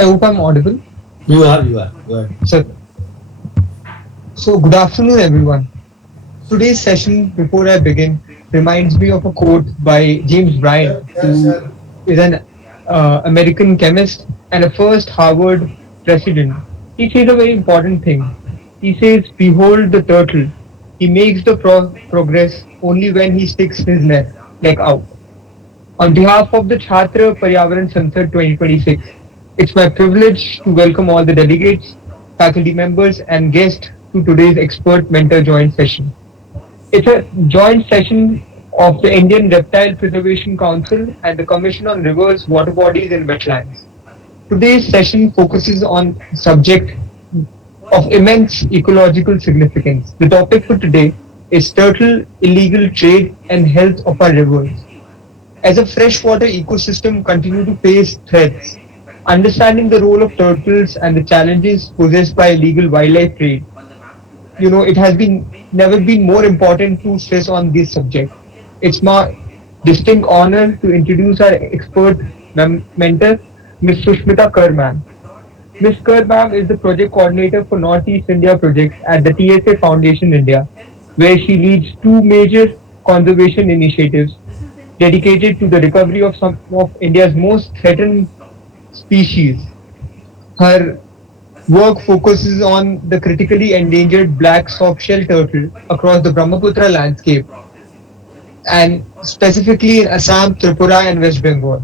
I hope I'm audible. You are. Go ahead. So, good afternoon, everyone. Today's session, before I begin, reminds me of a quote by James Bryant, who is an American chemist and a first Harvard president. He says a very important thing. He says, "Behold the turtle. He makes the progress only when he sticks his neck out." On behalf of the Chhatra Paryavaran Sansad 2026, it's my privilege to welcome all the delegates, faculty members, and guests to today's expert mentor joint session. It's a joint session of the Indian Reptile Preservation Council and the Commission on Rivers, Water Bodies, and Wetlands. Today's session focuses on a subject of immense ecological significance. The topic for today is turtle illegal trade and health of our rivers. As a freshwater ecosystem continue to face threats, understanding the role of turtles and the challenges posed by illegal wildlife trade, it has been never been more important to stress on this subject. It's my distinct honor to introduce our expert mentor, Ms. Sushmita Kerr. Ms. Kerr is the project coordinator for Northeast India projects at the TSA Foundation India, where she leads two major conservation initiatives dedicated to the recovery of some of India's most threatened species. Her work focuses on the critically endangered black softshell turtle across the Brahmaputra landscape and specifically in Assam, Tripura, and West Bengal.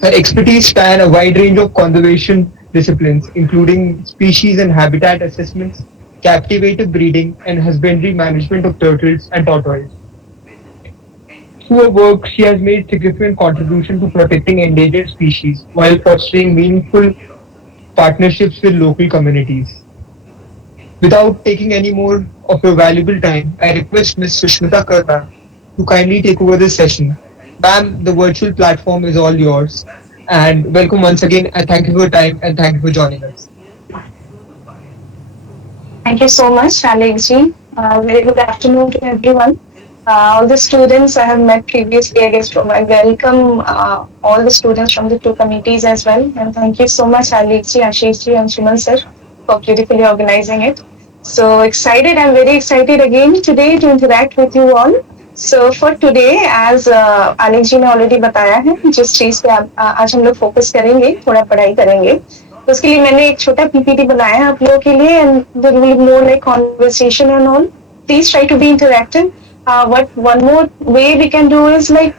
Her expertise span a wide range of conservation disciplines, including species and habitat assessments, captivative breeding, and husbandry management of turtles and tortoises. Through her work, she has made significant contribution to protecting endangered species while fostering meaningful partnerships with local communities. Without taking any more of your valuable time, I request Ms. Sushmita Karna to kindly take over this session. Ma'am, the virtual platform is all yours. And welcome once again, and thank you for your time and thank you for joining us. Thank you so much, Alex ji. Very good afternoon to everyone. All the students I have met previously, I guess, I welcome all the students from the two committees as well. And thank you so much, Alex ji, Ashish ji, and Suman sir, for beautifully organizing it. So excited, I'm very excited again today to interact with you all. So for today, as Alex ji ने already बताया है, जिस चीज पे आज हम लोग focus करेंगे, थोड़ा पढ़ाई करेंगे, तो उसके लिए मैंने एक छोटा पीपीटी बनाया है आप लोगों के लिए, and there will be more like conversation and all. Please try to be interactive. What one more way we can do is like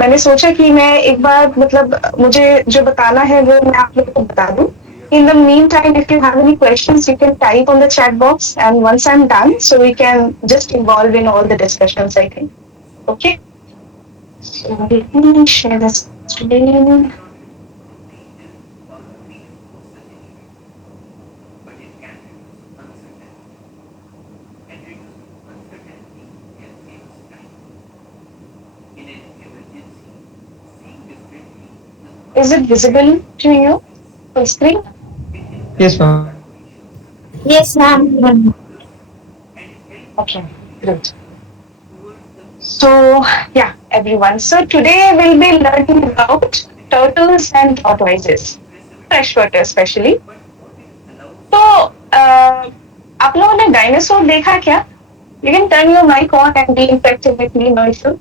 मैंने सोचा कि मैं एक बार मतलब मुझे जो बताना है वो मैं आप लोगों को बता दूं. In the meantime, if you have any questions, you can type on the chat box, and once I'm done, so we can just involve in all the discussions, I think. Okay? So let me share the screen. Is it visible to you on screen? Yes, ma'am. Yes, ma'am. Okay, good. So, yeah, everyone. So today we'll be learning about turtles and tortoises, freshwater especially. तो आप लोगों ने dinosaur देखा क्या? You can turn your mic on and be interactive with me, no issue.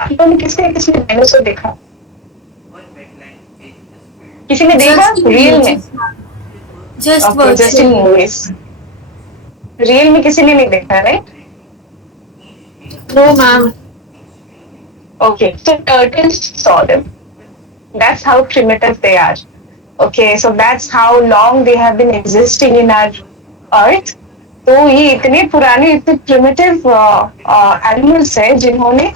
आप लोगों ने किसने डायनासोर देखा? किसी ने देखा रियल में? Just in movies. रियल में किसी ने नहीं देखा, right? No, ma'am. Okay, so turtles saw them. That's how primitive they are. Okay, so that's how long they have been existing in our earth. तो ये इतने पुराने इतने primitive animals हैं जिन्होंने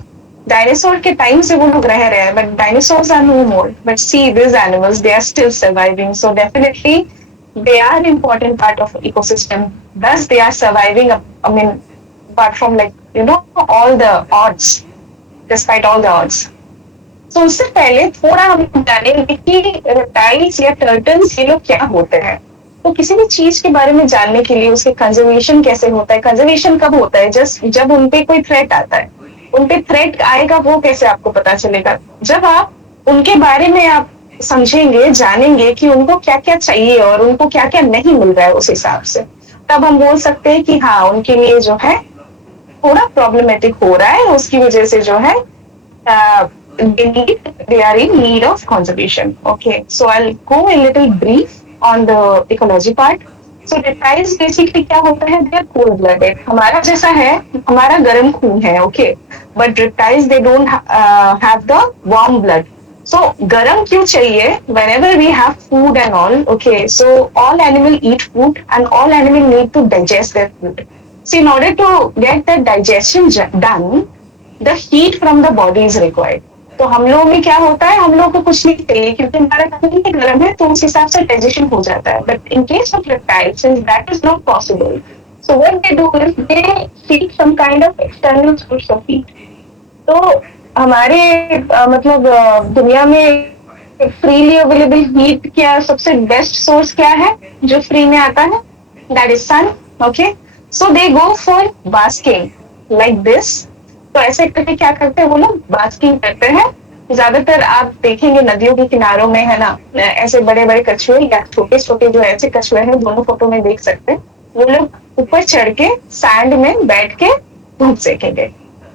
डायनासोर के टाइम से वो लोग रह रहे हैं, but dinosaurs are no more. But see, these animals, they are still surviving. So definitely, they are an important part of ecosystem. Thus, they are surviving. I mean, apart from like all the odds, despite all the odds. So उससे पहले थोड़ा हम जानेंगे कि reptiles या turtles ये लोग क्या होते हैं. तो किसी भी चीज के बारे में जानने के लिए उसके कंजर्वेशन कैसे होता है, कंजर्वेशन कब होता है, जब उनपे कोई थ्रेट आता है. उनपे थ्रेट आएगा वो कैसे आपको पता चलेगा? जब आप उनके बारे में आप समझेंगे, जानेंगे कि उनको क्या क्या चाहिए और उनको क्या क्या नहीं मिल रहा है उस हिसाब से, तब हम बोल सकते हैं कि हाँ उनके लिए जो है थोड़ा प्रॉब्लमेटिक हो रहा है, उसकी वजह से जो है they are in need of conservation. Okay, so I'll go a little brief on the ecology part. So reptiles basically क्या होता है, they are cold blooded. हमारा जैसा है, हमारा गर्म खून है, okay, but reptiles they don't have the warm blood. So garam क्यों चाहिए? Whenever we have food and all, okay, so all animal eat food and all animal need to digest their food. So in order to get that digestion done, the heat from the body is required. तो हम लोगों में क्या होता है, हम लोग को कुछ नहीं चाहिए क्योंकि हमारा खून ही गर्म है, तो उस हिसाब से डाइजेशन हो जाता है. But in case of reptiles, since that is not possible, so what they do is they seek some kind of external source of heat. तो हमारे मतलब दुनिया में फ्रीली अवेलेबल हीट क्या सबसे बेस्ट सोर्स क्या है जो फ्री में आता है, that is sun. Okay, so they go for basking like this. तो ऐसे करके क्या करते हैं वो लोग, बास्किंग करते हैं. ज्यादातर आप देखेंगे नदियों के किनारों में है ना, ऐसे बड़े बड़े कछुए या छोटे छोटे जो ऐसे कछुए हैं, दोनों फोटो में देख सकते हैं, वो लोग ऊपर चढ़ के सैंड में बैठ के धूप सेकेंगे.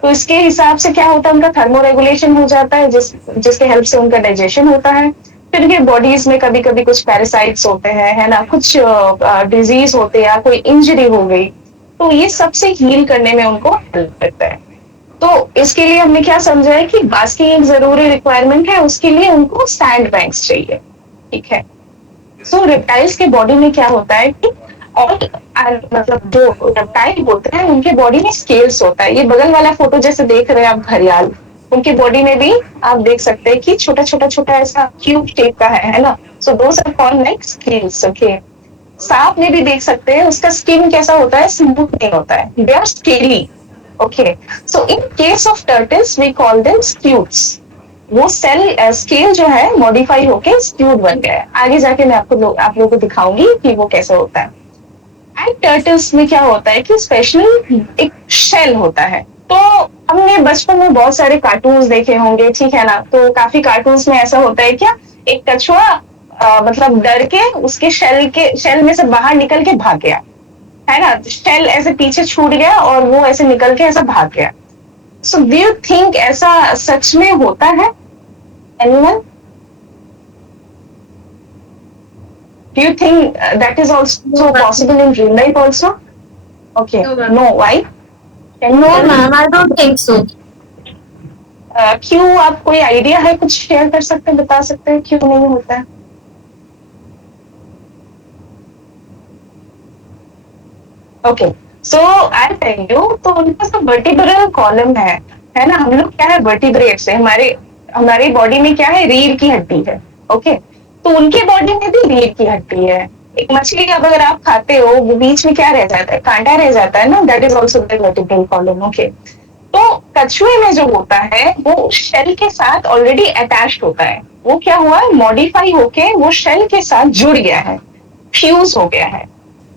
तो इसके हिसाब से क्या होता है, उनका थर्मो रेगुलेशन हो जाता है, जिसके हेल्प से उनका डाइजेशन होता है. फिर उनके बॉडीज में कभी कभी कुछ पैरासाइट्स होते हैं है ना, कुछ डिजीज होते हैं या कोई इंजरी हो गई, तो ये सबसे हील करने में उनको हेल्प करता है. तो इसके लिए हमने क्या समझा है कि बास्किंग एक जरूरी रिक्वायरमेंट है, उसके लिए उनको सैंड बैंक्स चाहिए. ठीक है. सो रेप्टाइल्स के बॉडी में क्या होता है कि और मतलब जो रेप्टाइल होते हैं उनके बॉडी में स्केल्स होता है. ये बगल वाला फोटो जैसे देख रहे हैं आप घड़ियाल, उनके बॉडी में भी आप देख सकते हैं कि छोटा छोटा छोटा ऐसा क्यूब शेप का है ना. So those are called like scales. Okay, सांप में भी देख सकते हैं, उसका स्किन कैसा होता है, स्मूथ नहीं होता है, they are scaly. Okay, so in case of turtles we call them scutes. वो सेल स्केल जो है मॉडिफाई होके स्क्यूट बन गया है. आगे जाके मैं आप लोगों को दिखाऊंगी कि वो कैसे होता है. एंड टर्टल्स में क्या होता है कि स्पेशली एक शेल होता है. तो हमने बचपन में बहुत सारे कार्टून्स देखे होंगे, ठीक है ना. तो काफी कार्टून्स में ऐसा होता है क्या, एक कछुआ मतलब डर के उसके शेल में से बाहर निकल के भाग गया है ना. शेल ऐसे पीछे छूट गया और वो ऐसे निकल के ऐसा भाग गया. सो डू यू थिंक ऐसा सच में होता है? Anyone? Do you think that is also possible in real life also? Okay. No, ma'am. No, why? Can you No, tell me? ma'am, I don't think so. क्यों, आप कोई idea है, कुछ share कर सकते हैं, बता सकते हैं क्यों नहीं होता है? Okay, so I tell you. तो उनका जो वर्टिब्रल कॉलम है ना, हम लोग क्या है वर्टिब्रेट्स है, हमारी बॉडी में क्या है, रीढ़ की हड्डी है. ओके, तो उनके बॉडी में भी रीढ़ की हड्डी है. एक मछली अब अगर आप खाते हो, वो बीच में क्या रह जाता है, कांटा रह जाता है ना, that is also the vertebral column. Okay, तो कछुए में जो होता है वो शेल के साथ ऑलरेडी अटैच्ड होता है. वो क्या हुआ है, मॉडिफाई होके वो शेल के साथ जुड़ गया है, फ्यूज हो गया है.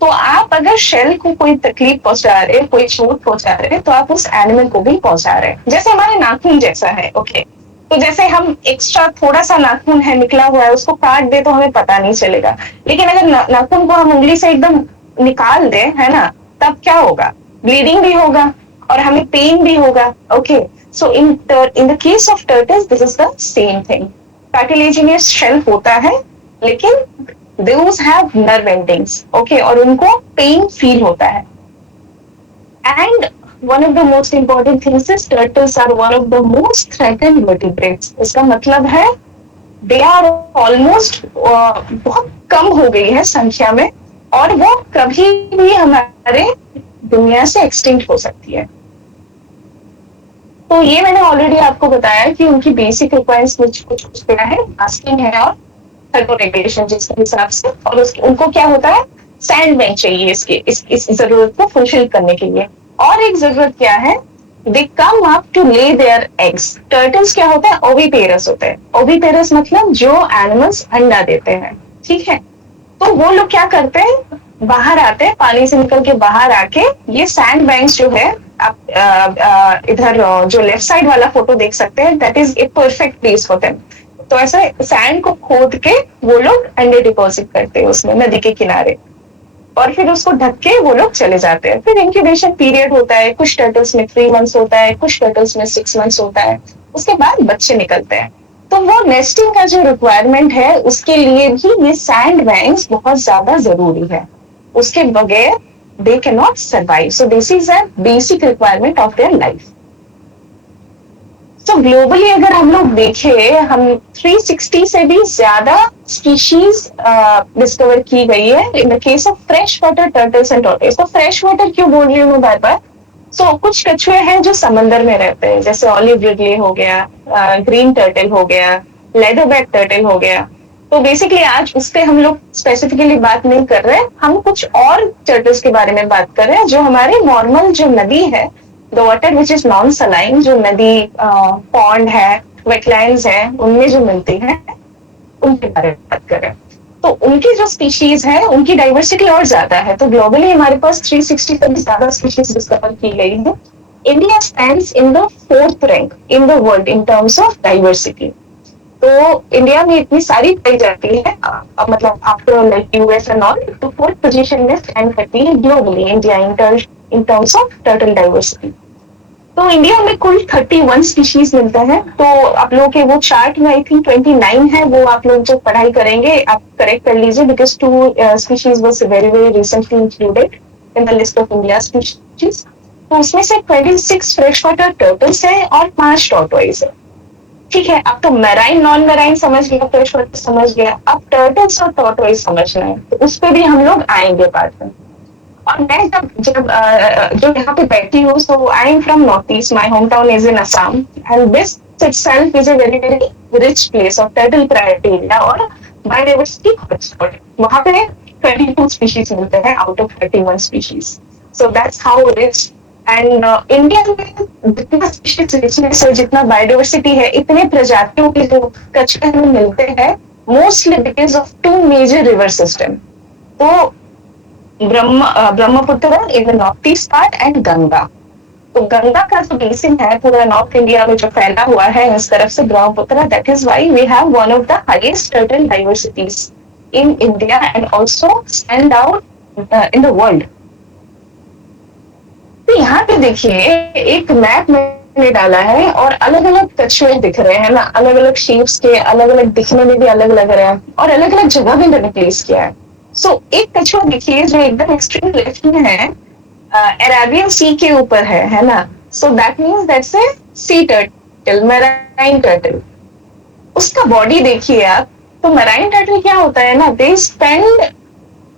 तो आप अगर शेल को कोई तकलीफ पहुंचा रहे, कोई चोट पहुंचा रहे, तो आप उस एनिमल को भी पहुंचा रहे. जैसे हमारे नाखून जैसा है. ओके, तो जैसे हम एक्स्ट्रा थोड़ा सा नाखून है निकला हुआ है, उसको काट दे तो हमें पता नहीं चलेगा, लेकिन अगर नाखून को हम उंगली से एकदम निकाल दे है ना, तब क्या होगा, ब्लीडिंग भी होगा और हमें पेन भी होगा. Okay, so in the case of turtles this is the same thing. Cartilaginous shell होता है, लेकिन those have nerve endings. Okay, और उनको पेन फील होता है. And one of the most important things is turtles are one of the most threatened vertebrates. इसका मतलब है they are almost बहुत कम हो गई है संख्या में, और वो कभी भी हमारे दुनिया से एक्सटिंक्ट हो सकती है. तो ये मैंने ऑलरेडी आपको बताया कि उनकी बेसिक रिक्वायरमेंट्स कुछ क्या है, बास्किंग है और थर्मो रेगुलेशन जिसके हिसाब से, और उनको क्या होता है, सैंड बैंक चाहिए इस जरूरत को फुलफिल करने के लिए. और एक जरूरत क्या है, they come up to lay their eggs. Turtles क्या होते हैं, ओविपेरस होते हैं. ओविपेरस मतलब जो एनिमल्स अंडा देते हैं. ठीक है, तो वो लोग क्या करते हैं, बाहर आते हैं, पानी से निकल के बाहर आके ये सैंड बैंक्स जो है, आप इधर जो लेफ्ट साइड वाला फोटो देख सकते हैं, that is a perfect place for them. तो ऐसा सैंड को खोद के वो लोग अंडे डिपॉजिट करते हैं उसमें नदी के किनारे, और फिर उसको ढक के वो लोग चले जाते हैं। फिर इंक्यूबेशन पीरियड होता है, कुछ टर्टल्स में 3 मंथ्स होता है, कुछ टर्टल्स में 6 मंथ्स होता है, उसके बाद बच्चे निकलते हैं। तो वो नेस्टिंग का जो रिक्वायरमेंट है उसके लिए भी ये सैंड बैंक्स बहुत ज्यादा जरूरी है, उसके बगैर दे can not survive. So this is a basic requirement of their life. तो ग्लोबली अगर हम लोग देखें, हम 360 से भी ज्यादा स्पीशीज डिस्कवर की गई है इन the case of fresh water turtles and tortoise. तो फ्रेश वाटर क्यों बोल रही हूँ मैं बार बार? सो कुछ कछुए हैं जो समंदर में रहते हैं, जैसे ऑलिव रिडले हो गया, ग्रीन टर्टल हो गया, लेदरबैक टर्टल हो गया। तो बेसिकली आज उस पर हम लोग स्पेसिफिकली बात नहीं कर रहे, हम कुछ और टर्टल्स के बारे में बात कर रहे हैं जो हमारे नॉर्मल जो नदी है, the water which is non saline, जो नदी पॉन्ड है, वेटलैंड्स है, उनमें जो मिलती है, उनके बारे में बात करें। तो उनकी जो स्पीशीज है उनकी डाइवर्सिटी और ज्यादा है। तो ग्लोबली हमारे पास 360 से भी ज्यादा स्पीशीज डिस्कवर की गई है। India stands in the 4th rank in the world in terms of diversity. तो इंडिया में इतनी सारी पाई जाती है, मतलब after like US and all, तो 4th पोजीशन में स्टैंड करती है globally India in terms of turtle diversity. तो इंडिया में कुल 31 स्पीशीज मिलता है। तो आप लोगों के वो चार्ट में आई थिंक 29 है, वो आप लोग जो पढ़ाई करेंगे आप करेक्ट कर लीजिए, because 2 species was very very recently included in the list of India species. तो उसमें से 26 फ्रेश वाटर टर्टल्स है और 5 टॉर्टोइज है। ठीक है, अब तो मैराइन नॉन मैराइन समझ गया, फ्रेश वाटर समझ गया, अब टर्टल्स और टॉर्टोइज समझना है, तो उस पर भी हम लोग आएंगे बाद में। और मैं जब जो यहाँ पे बैठी हूँ, so I am from North East, my home town is in Assam, and this itself is a very very rich place of turtle criteria और biodiversity hotspot। वहाँ पे 22 species मिलते हैं out of 31 species, so that's how rich। and India में जितना species richness है, जितना biodiversity है, इतने प्रजातियों के जो कछुए हमें मिलते हैं, mostly because of 2 major river system। तो Brahmaputra in the north east part and Ganga. तो गंगा का जो बेसिन है पूरा नॉर्थ इंडिया में जो फैला हुआ है इस तरफ से Brahmaputra, that is why we have one of the highest turtle diversities in India and also stand out in the world. तो यहाँ पे देखिए एक मैप मैंने डाला है और अलग अलग कछुए दिख रहे हैं ना, अलग अलग शेप्स के, अलग अलग दिखने में भी अलग लग रहे हैं और अलग अलग जगह में मैंने प्लेस किया है। सो एक कछुआ देखिए जो एकदम एक्सट्रीम लेफ्ट में है, अरेबियन सी के ऊपर है ना, so that means that's a sea turtle, marine turtle. उसका बॉडी देखिए आप, तो मैराइन टर्टल क्या होता है ना, they spend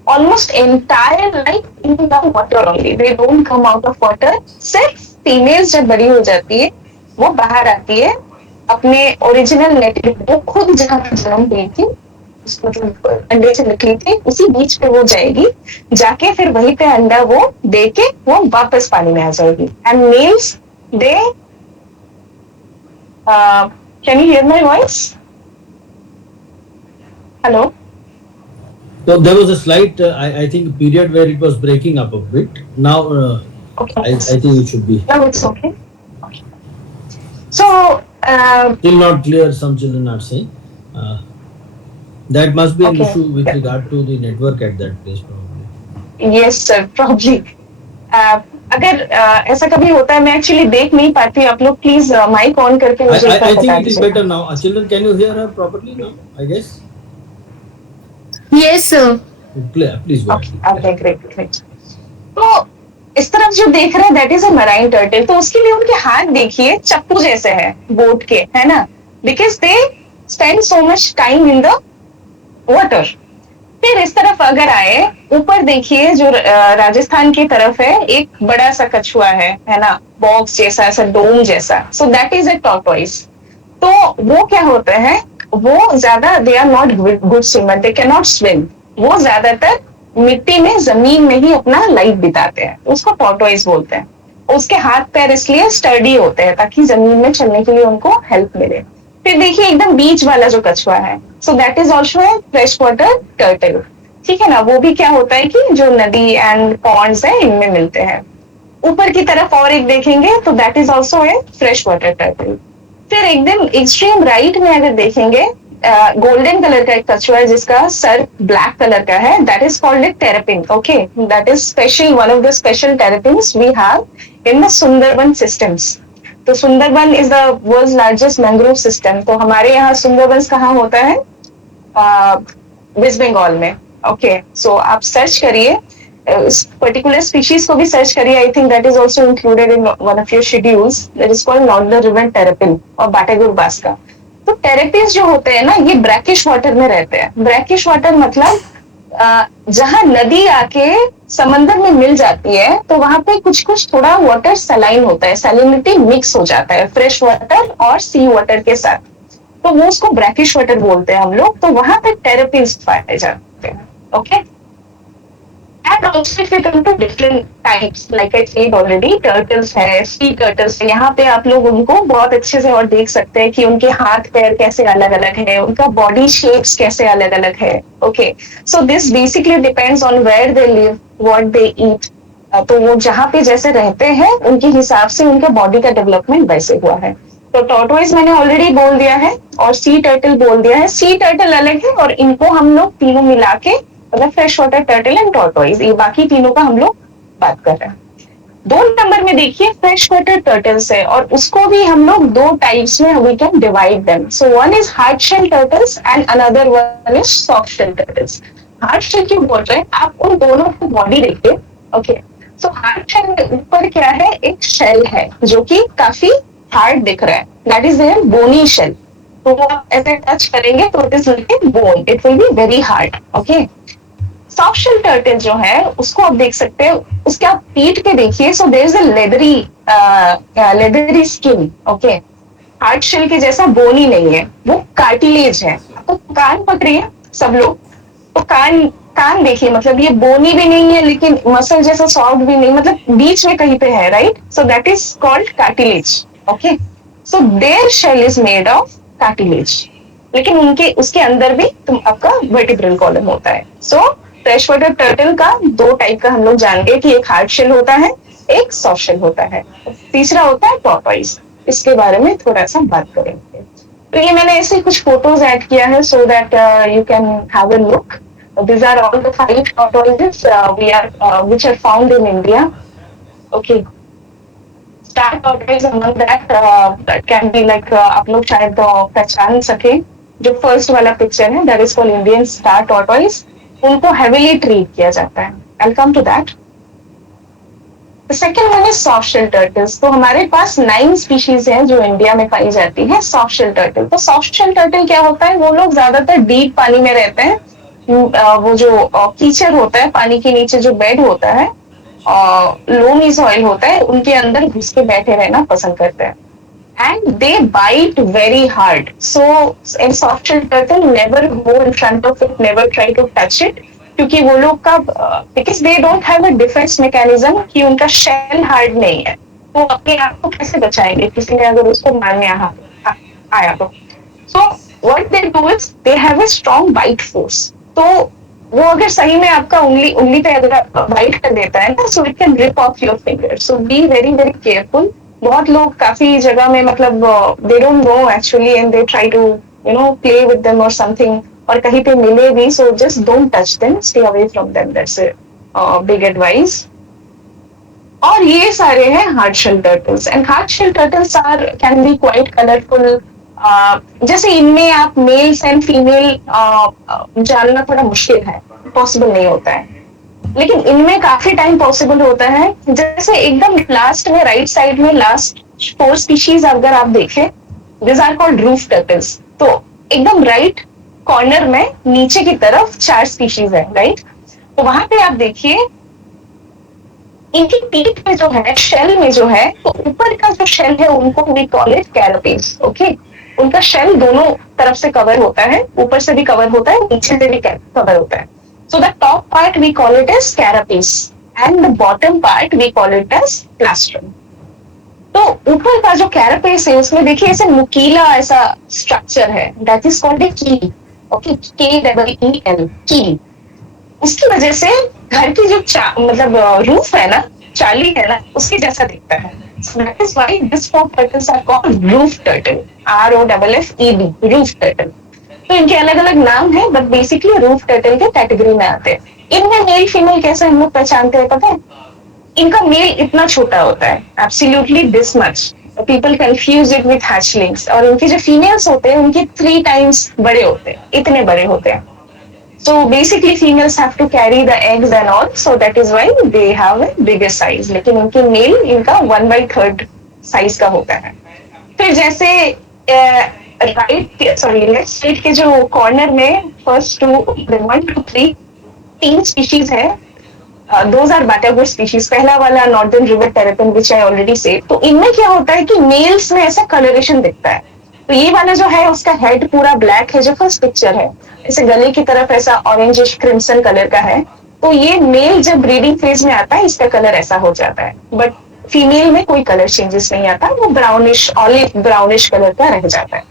almost entire life in the water only, they don't come out of water. सिर्फ फीमेल्स जब बड़ी हो जाती है वो बाहर आती है अपने ओरिजिनल नेटिव, वो खुद जहाँ पे जन्म ली थी, उसको जो अंडे से निकली थी उसी बीच पे वो जाएगी, जाके फिर वहीं पे अंडा वो दे के वो वापस पानी में आ जाएगी। And males they can you hear my voice? Hello? So there was a slight, I think, period where it was breaking up a bit. Now, okay. I think it should be. Now it's okay. Okay. So Still not clear. Some children are saying. That must be an Okay. issue with regard to the network at that place, probably. yes sir, probably अगर ऐसा कभी होता है, मैं actually देख नहीं पाती, आप लोग प्लीज माइक ऑन करके मुझे I बता think it is दीजिए। better now. Children, can you hear her properly now? I guess. Yes, sir. Please go Okay, ahead. okay, great, great। तो इस तरफ जो देख रहे हैं that is a marine turtle. तो उसके लिए उनके हाथ देखिए चप्पू जैसे है बोट के, है ना, because they spend so much time in the water. फिर इस तरफ अगर आए, ऊपर देखिए जो राजस्थान की तरफ है, एक बड़ा सा कछुआ है ना, बॉक्स जैसा, ऐसा डोम जैसा, so that is a tortoise. तो वो क्या होते हैं, वो ज्यादा they are not good swimmer, they can not swim, वो ज्यादातर मिट्टी में, जमीन में ही अपना लाइफ बिताते हैं, उसको टॉर्टोइज बोलते हैं। उसके हाथ पैर इसलिए स्टर्डी होते हैं ताकि जमीन में चलने के लिए उनको हेल्प मिले। फिर देखिए एकदम बीच वाला जो कछुआ है, so that is also a fresh water turtle. ठीक है ना, वो भी क्या होता है कि जो नदी एंड पॉन्ड्स है इनमें मिलते हैं। ऊपर की तरफ और एक देखेंगे तो that is also a fresh water turtle. फिर एकदम एक्सट्रीम राइट में अगर देखेंगे, गोल्डन कलर का एक कछुआ है जिसका सर ब्लैक कलर का है, that is called a terrapin. Okay, that is special, one of the special terrapins we have in the Sundarban systems. तो Sundarban is the world's largest mangrove system. तो हमारे यहाँ सुंदरबन कहाँ होता है? वेस्ट बंगाल में. ओके, सो आप सर्च करिए इस पर्टिकुलर स्पीशीज को भी सर्च करिए. I think that is also included in one of your schedules. That is called northern river terrapin और बाटागुर बास्का. तो टेरेपिन्स जो होते हैं ना, ये ब्रैकिश वाटर में रहते हैं. ब्रैकिश वाटर मतलब जहां नदी आके समंदर में मिल जाती है तो वहां पे कुछ कुछ थोड़ा वाटर सलाइन होता है, सैलिनिटी मिक्स हो जाता है फ्रेश वाटर और सी वाटर के साथ. तो वो उसको ब्रैकिश वाटर बोलते हैं हम लोग. तो वहां पे टेरेपिन्स पाए जाते हैं. Okay, and also if we come to different types, like I said already, turtles है, sea turtles है. यहाँ पे आप लोग उनको बहुत अच्छे से और देख सकते हैं कि उनके हाथ पैर कैसे अलग अलग है, उनका बॉडी शेप्स कैसे अलग अलग है. Okay, so this basically depends on where they live, what they eat. तो वो जहाँ पे जैसे रहते हैं उनके हिसाब से उनका बॉडी का डेवलपमेंट वैसे हुआ है. तो टॉर्टोइज मैंने ऑलरेडी बोल दिया है और सी टर्टल बोल दिया है. सी टर्टल अलग है और इनको हम लोग तीनों मिला के मतलब fresh water turtle and tortoise, ये बाकी तीनों का हम लोग बात कर रहे हैं. 2 नंबर में देखिए फ्रेश वाटर टर्टल्स है और उसको भी हम लोग 2 टाइप्स में we can divide them. So one is hard shell turtles and another one is soft shell turtles. Hard shell क्यों बोल रहे हैं? आप उन दोनों की बॉडी देखिए. ओके, सो हार्ड शेल के ऊपर क्या है? एक शेल है जो कि काफी हार्ड दिख रहा है, that is their bony shell. तो आप ऐसे टच करेंगे तो it is like bone, it will be very hard. Okay, soft shell turtle जो है उसको आप देख सकते हैं, उसके आप पीठ पे देखिए. So there is a leathery skin. Okay, hard shell के जैसा बोनी नहीं है, वो कार्टिलेज है. तो कान पकड़िए सब लोग, तो कान देखिए, मतलब ये बोनी भी नहीं है लेकिन मसल जैसा सॉफ्ट भी नहीं, मतलब बीच में कहीं पे है, right? So that is called cartilage. Okay, so their shell is made of cartilage, लेकिन उनके उसके अंदर भी तुम आपका वर्टिब्रल कॉलम होता है. सो फ्रेश वाटर टर्टल का 2 टाइप का हम लोग जानेंगे कि एक हार्ड शेल होता है, एक सॉफ्ट शेल होता है, तीसरा होता है टॉर्टोइज. इसके बारे में थोड़ा सा बात करेंगे. तो ये मैंने ऐसे कुछ फोटोज ऐड किया है so that you can have a look. These are all the 5 tortoises which are found in India. Okay. Star tortoise among that can be like आप लोग शायद पहचान सके. जो फर्स्ट वाला पिक्चर है that is called Indian star tortoise. उनको heavily treat किया जाता है. I'll come to that. The second one is soft shell turtles. तो हमारे पास 9 species हैं जो इंडिया में पाई जाती है soft shell turtle. तो soft shell turtle क्या होता है? वो लोग ज्यादातर डीप पानी में रहते हैं. वो जो कीचड़ होता है, पानी के नीचे जो बेड होता है, लोमी सॉइल होता है, उनके अंदर घुस के बैठे रहना पसंद करते हैं. And they bite very hard. So in soft shell turtle never go in front of it, never try to touch it, क्योंकि वो लोग का because they don't have a defence mechanism कि उनका शेल हार्ड नहीं है, तो अपने आप को कैसे बचाएंगे किसी ने अगर उसको मारने आया तो. So what they do is they have a strong bite force. तो वो अगर सही में आपका उंगली पे अगर बाइट कर देता है ना, so it can rip off your finger. So be very very careful. बहुत लोग काफी जगह में मतलब they don't know actually and they try to play with them और समथिंग, और कहीं पे मिले भी, so just don't touch them, stay away from them. That's a big advice. और ये सारे हैं hard shell turtles. And hard shell turtles are can be quite colourful. जैसे इनमें आप मेल्स एंड फीमेल जानना थोड़ा मुश्किल है, पॉसिबल नहीं होता है, लेकिन इनमें काफी टाइम पॉसिबल होता है. जैसे एकदम लास्ट में राइट साइड में लास्ट 4 स्पीशीज अगर आप देखें, this are called roof turtles. तो एकदम राइट कॉर्नर में नीचे की तरफ 4 स्पीशीज है, राइट? तो वहां पे आप देखिए इनकी पीठ में जो है, शेल में जो है, तो ऊपर का जो शेल है उनको we call it carapace. Okay, उनका शेल दोनों तरफ से कवर होता है, ऊपर से भी कवर होता है, नीचे से भी कवर होता है. So the top part we call it as carapace and the bottom part we call it as plastron. तो ऊपर का जो कैरापेस है उसमें देखिए ऐसे नुकीला ऐसा स्ट्रक्चर है, दैट इज कॉल्ड ए कील. ओके, KEEL, कील. उसकी वजह से घर की जो मतलब रूफ है ना, चाली है ना, उसके जैसा दिखता है. So that is why these four turtles are called roof turtle. ROFFED, roof turtle. तो इनके अलग अलग नाम है, बट बेसिकली रूफ टर्टल के कैटेगरी में आते हैं। इनमें मेल फीमेल कैसे हम लोग पहचानते हैं पता है? इनका मेल इतना छोटा होता है, absolutely this much. People confuse it with hatchlings, और उनके जो फीमेल्स होते हैं उनके 3 टाइम्स बड़े होते हैं, इतने बड़े होते हैं। So basically females have to carry the eggs and all, so that is why they have a bigger size. लेकिन उनके मेल इनका 1/3 साइज का होता है। फिर जैसे लेफ्ट साइड के जो कॉर्नर में फर्स्ट 1 2 3 3 स्पीशीज है। Those are Batagur species. पहला वाला northern river terrapin which I already said. तो इनमें क्या होता है कि मेल्स में ऐसा कलरेशन दिखता है। तो ये वाला जो है उसका हेड पूरा ब्लैक है, जो फर्स्ट पिक्चर है, ऐसे गले की तरफ ऐसा ऑरेंजिश क्रिम्सन कलर का है। तो ये मेल जब ब्रीडिंग फेज में आता है इसका कलर ऐसा हो जाता है, बट फीमेल में कोई कलर चेंजेस नहीं आता, वो ब्राउनिश ऑलिव ब्राउनिश कलर का रह जाता है।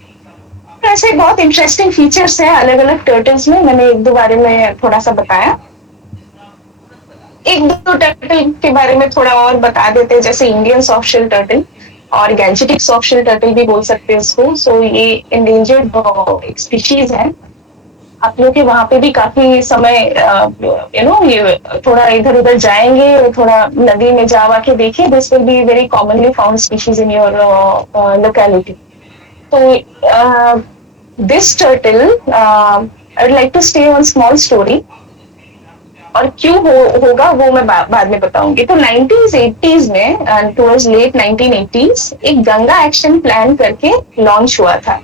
तो ऐसे बहुत इंटरेस्टिंग फीचर्स है अलग अलग टर्टल्स में। मैंने एक दो बारे में थोड़ा सा बताया। एक दो टर्टल के बारे में थोड़ा और बता देते हैं, जैसे इंडियन सॉफ्ट शेल टर्टल और गैंजेटिक सॉफ्ट शेल टर्टल भी बोल सकते हैं इसको। सो ये इंडेंजर्ड एक स्पीशीज है। आप लोग के वहां पे भी काफी समय ये थोड़ा इधर उधर जाएंगे, थोड़ा नदी में जावा के देखिए, this will be very commonly found species in your locality. तो this turtle I would like to stay on small story, और क्यों होगा वो मैं बाद में बताऊंगी। तो 1980s में टुवर्ड्स लेट 1980s एक गंगा एक्शन प्लान करके लॉन्च हुआ था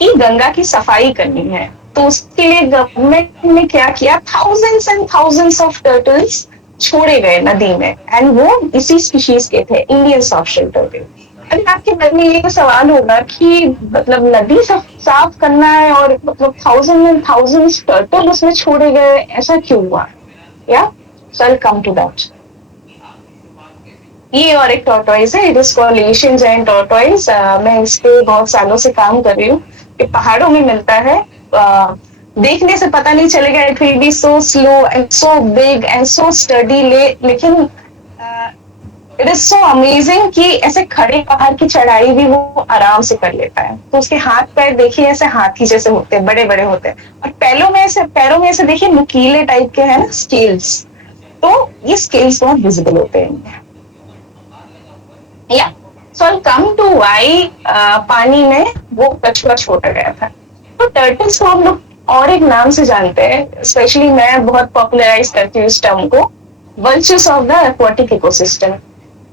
कि गंगा की सफाई करनी है। तो उसके लिए गवर्नमेंट ने क्या किया, thousands and thousands of turtles छोड़े गए नदी में, एंड वो इसी स्पीशीज के थे, इंडियन सॉफ्ट शेल टर्टल। अभी आपके मन में ये सवाल होगा कि मतलब नदी साफ करना है और मतलब थाउजेंड एंड थाउजेंड्स टर्टल उसमें छोड़े गए, ऐसा क्यों हुआ? Yeah, so I'll come to that. ये और एक टॉर्टोइज है, it is called Asian giant tortoise. मैं इस पे बहुत सालों से काम कर रही हूँ। ये पहाड़ों में मिलता है। देखने से पता नहीं चलेगा, it will B so slow and so big and so study, लेकिन इट इज सो अमेजिंग कि ऐसे खड़े पहाड़ की चढ़ाई भी वो आराम से कर लेता है। तो उसके हाथ पैर देखिए ऐसे हाथी जैसे होते हैं, बड़े बड़े होते हैं, और पैरों में ऐसे देखिए नुकीले टाइप के हैं ना स्केल्स। तो ये स्केल्स बहुत विजिबल होते हैं। या सो आई कम टू व्हाई पानी में वो कछुआ छोड़ा गया था। तो टर्टल्स को हम लोग और एक नाम से जानते हैं, स्पेशली मैं बहुत पॉपुलराइज करती हूँ इस टर्म को, vultures of the aquatic ecosystem.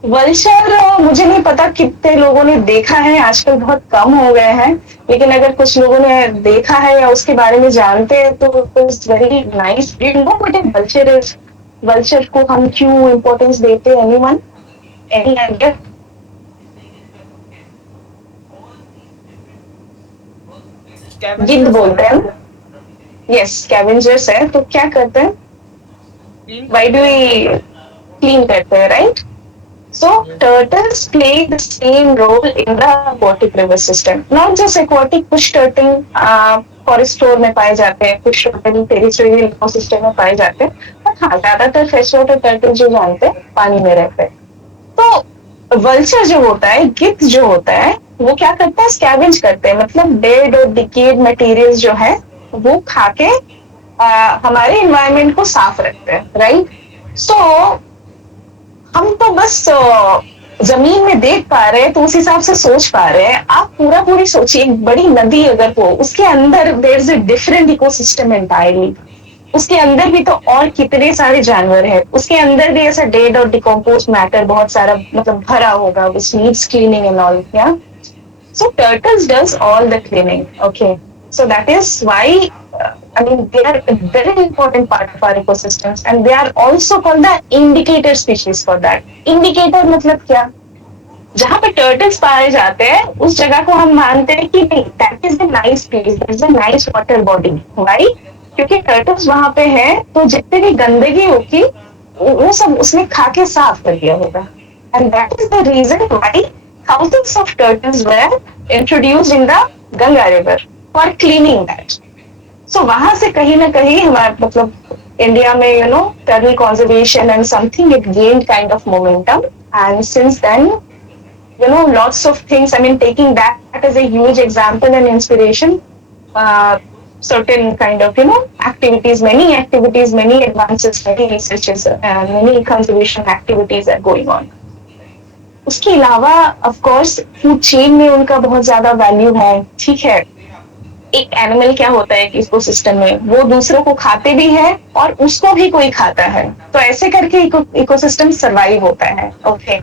Vulture मुझे नहीं पता कितने लोगों ने देखा है, आजकल बहुत कम हो गए हैं, लेकिन अगर कुछ लोगों ने देखा है या उसके बारे में जानते हैं तो it's very nice. You know what A vulture is? Vulture को हम क्यों इम्पोर्टेंस देते हैं? एनीवन? Any idea? गिद्ध बोलते हैं। यस, स्कैवेंजर्स है। तो क्या करते हैं? व्हाई डू वी क्लीन करते हैं, right? So turtles play the same role in the aquatic river system. Not just aquatic, कुछ turtle forest floor में पाए जाते हैं, कुछ turtle terrestrial ecosystem में पाए जाते हैं, पर हाँ ज्यादातर freshwater turtle जो जानते हैं पानी में रहते हैं। तो vulture जो होता है, गिद्ध जो होता है, वो क्या करता है? स्कैवेंज करते हैं, मतलब डेड और डिकेड मटेरियल्स जो है वो खा के हमारे एनवायरमेंट को साफ रखते हैं, राइट? सो हम तो बस जमीन में देख पा रहे हैं तो उस हिसाब से सोच पा रहे हैं। आप पूरी सोचिए, एक बड़ी नदी अगर हो, उसके अंदर there is a different ecosystem entirely. उसके अंदर भी तो और कितने सारे जानवर हैं, उसके अंदर भी ऐसा डेड और डिकम्पोज मैटर बहुत सारा मतलब भरा होगा, which needs cleaning and all. या so turtles does all the cleaning. Okay, so that is why I mean they are a very important part of our ecosystems, and they are also called the indicator species for that. Indicator मतलब क्या? जहाँ पे turtles पाए जाते हैं उस जगह को हम मानते हैं कि नहीं, that is a nice place, that is a nice water body. Why? क्योंकि टर्टल्स वहाँ पे है तो जितनी भी गंदगी होगी वो सब उसने खा के साफ कर दिया होगा, and that is the reason why thousands of turtles were introduced in the Ganga River for cleaning that. So वहां से कहीं ना कहीं हमारा मतलब इंडिया में turtle conservation and something it gained kind of momentum, and since then lots of things. I mean, taking that as a huge example and inspiration, certain kind of, activities, many advances, many researches, many conservation activities are going on. उसके अलावा of course food chain में उनका बहुत ज्यादा value है, ठीक है। एक एनिमल क्या होता है कि इकोसिस्टम में वो दूसरों को खाते भी है और उसको भी कोई खाता है, तो ऐसे करके इकोसिस्टम सर्वाइव होता है। ओके,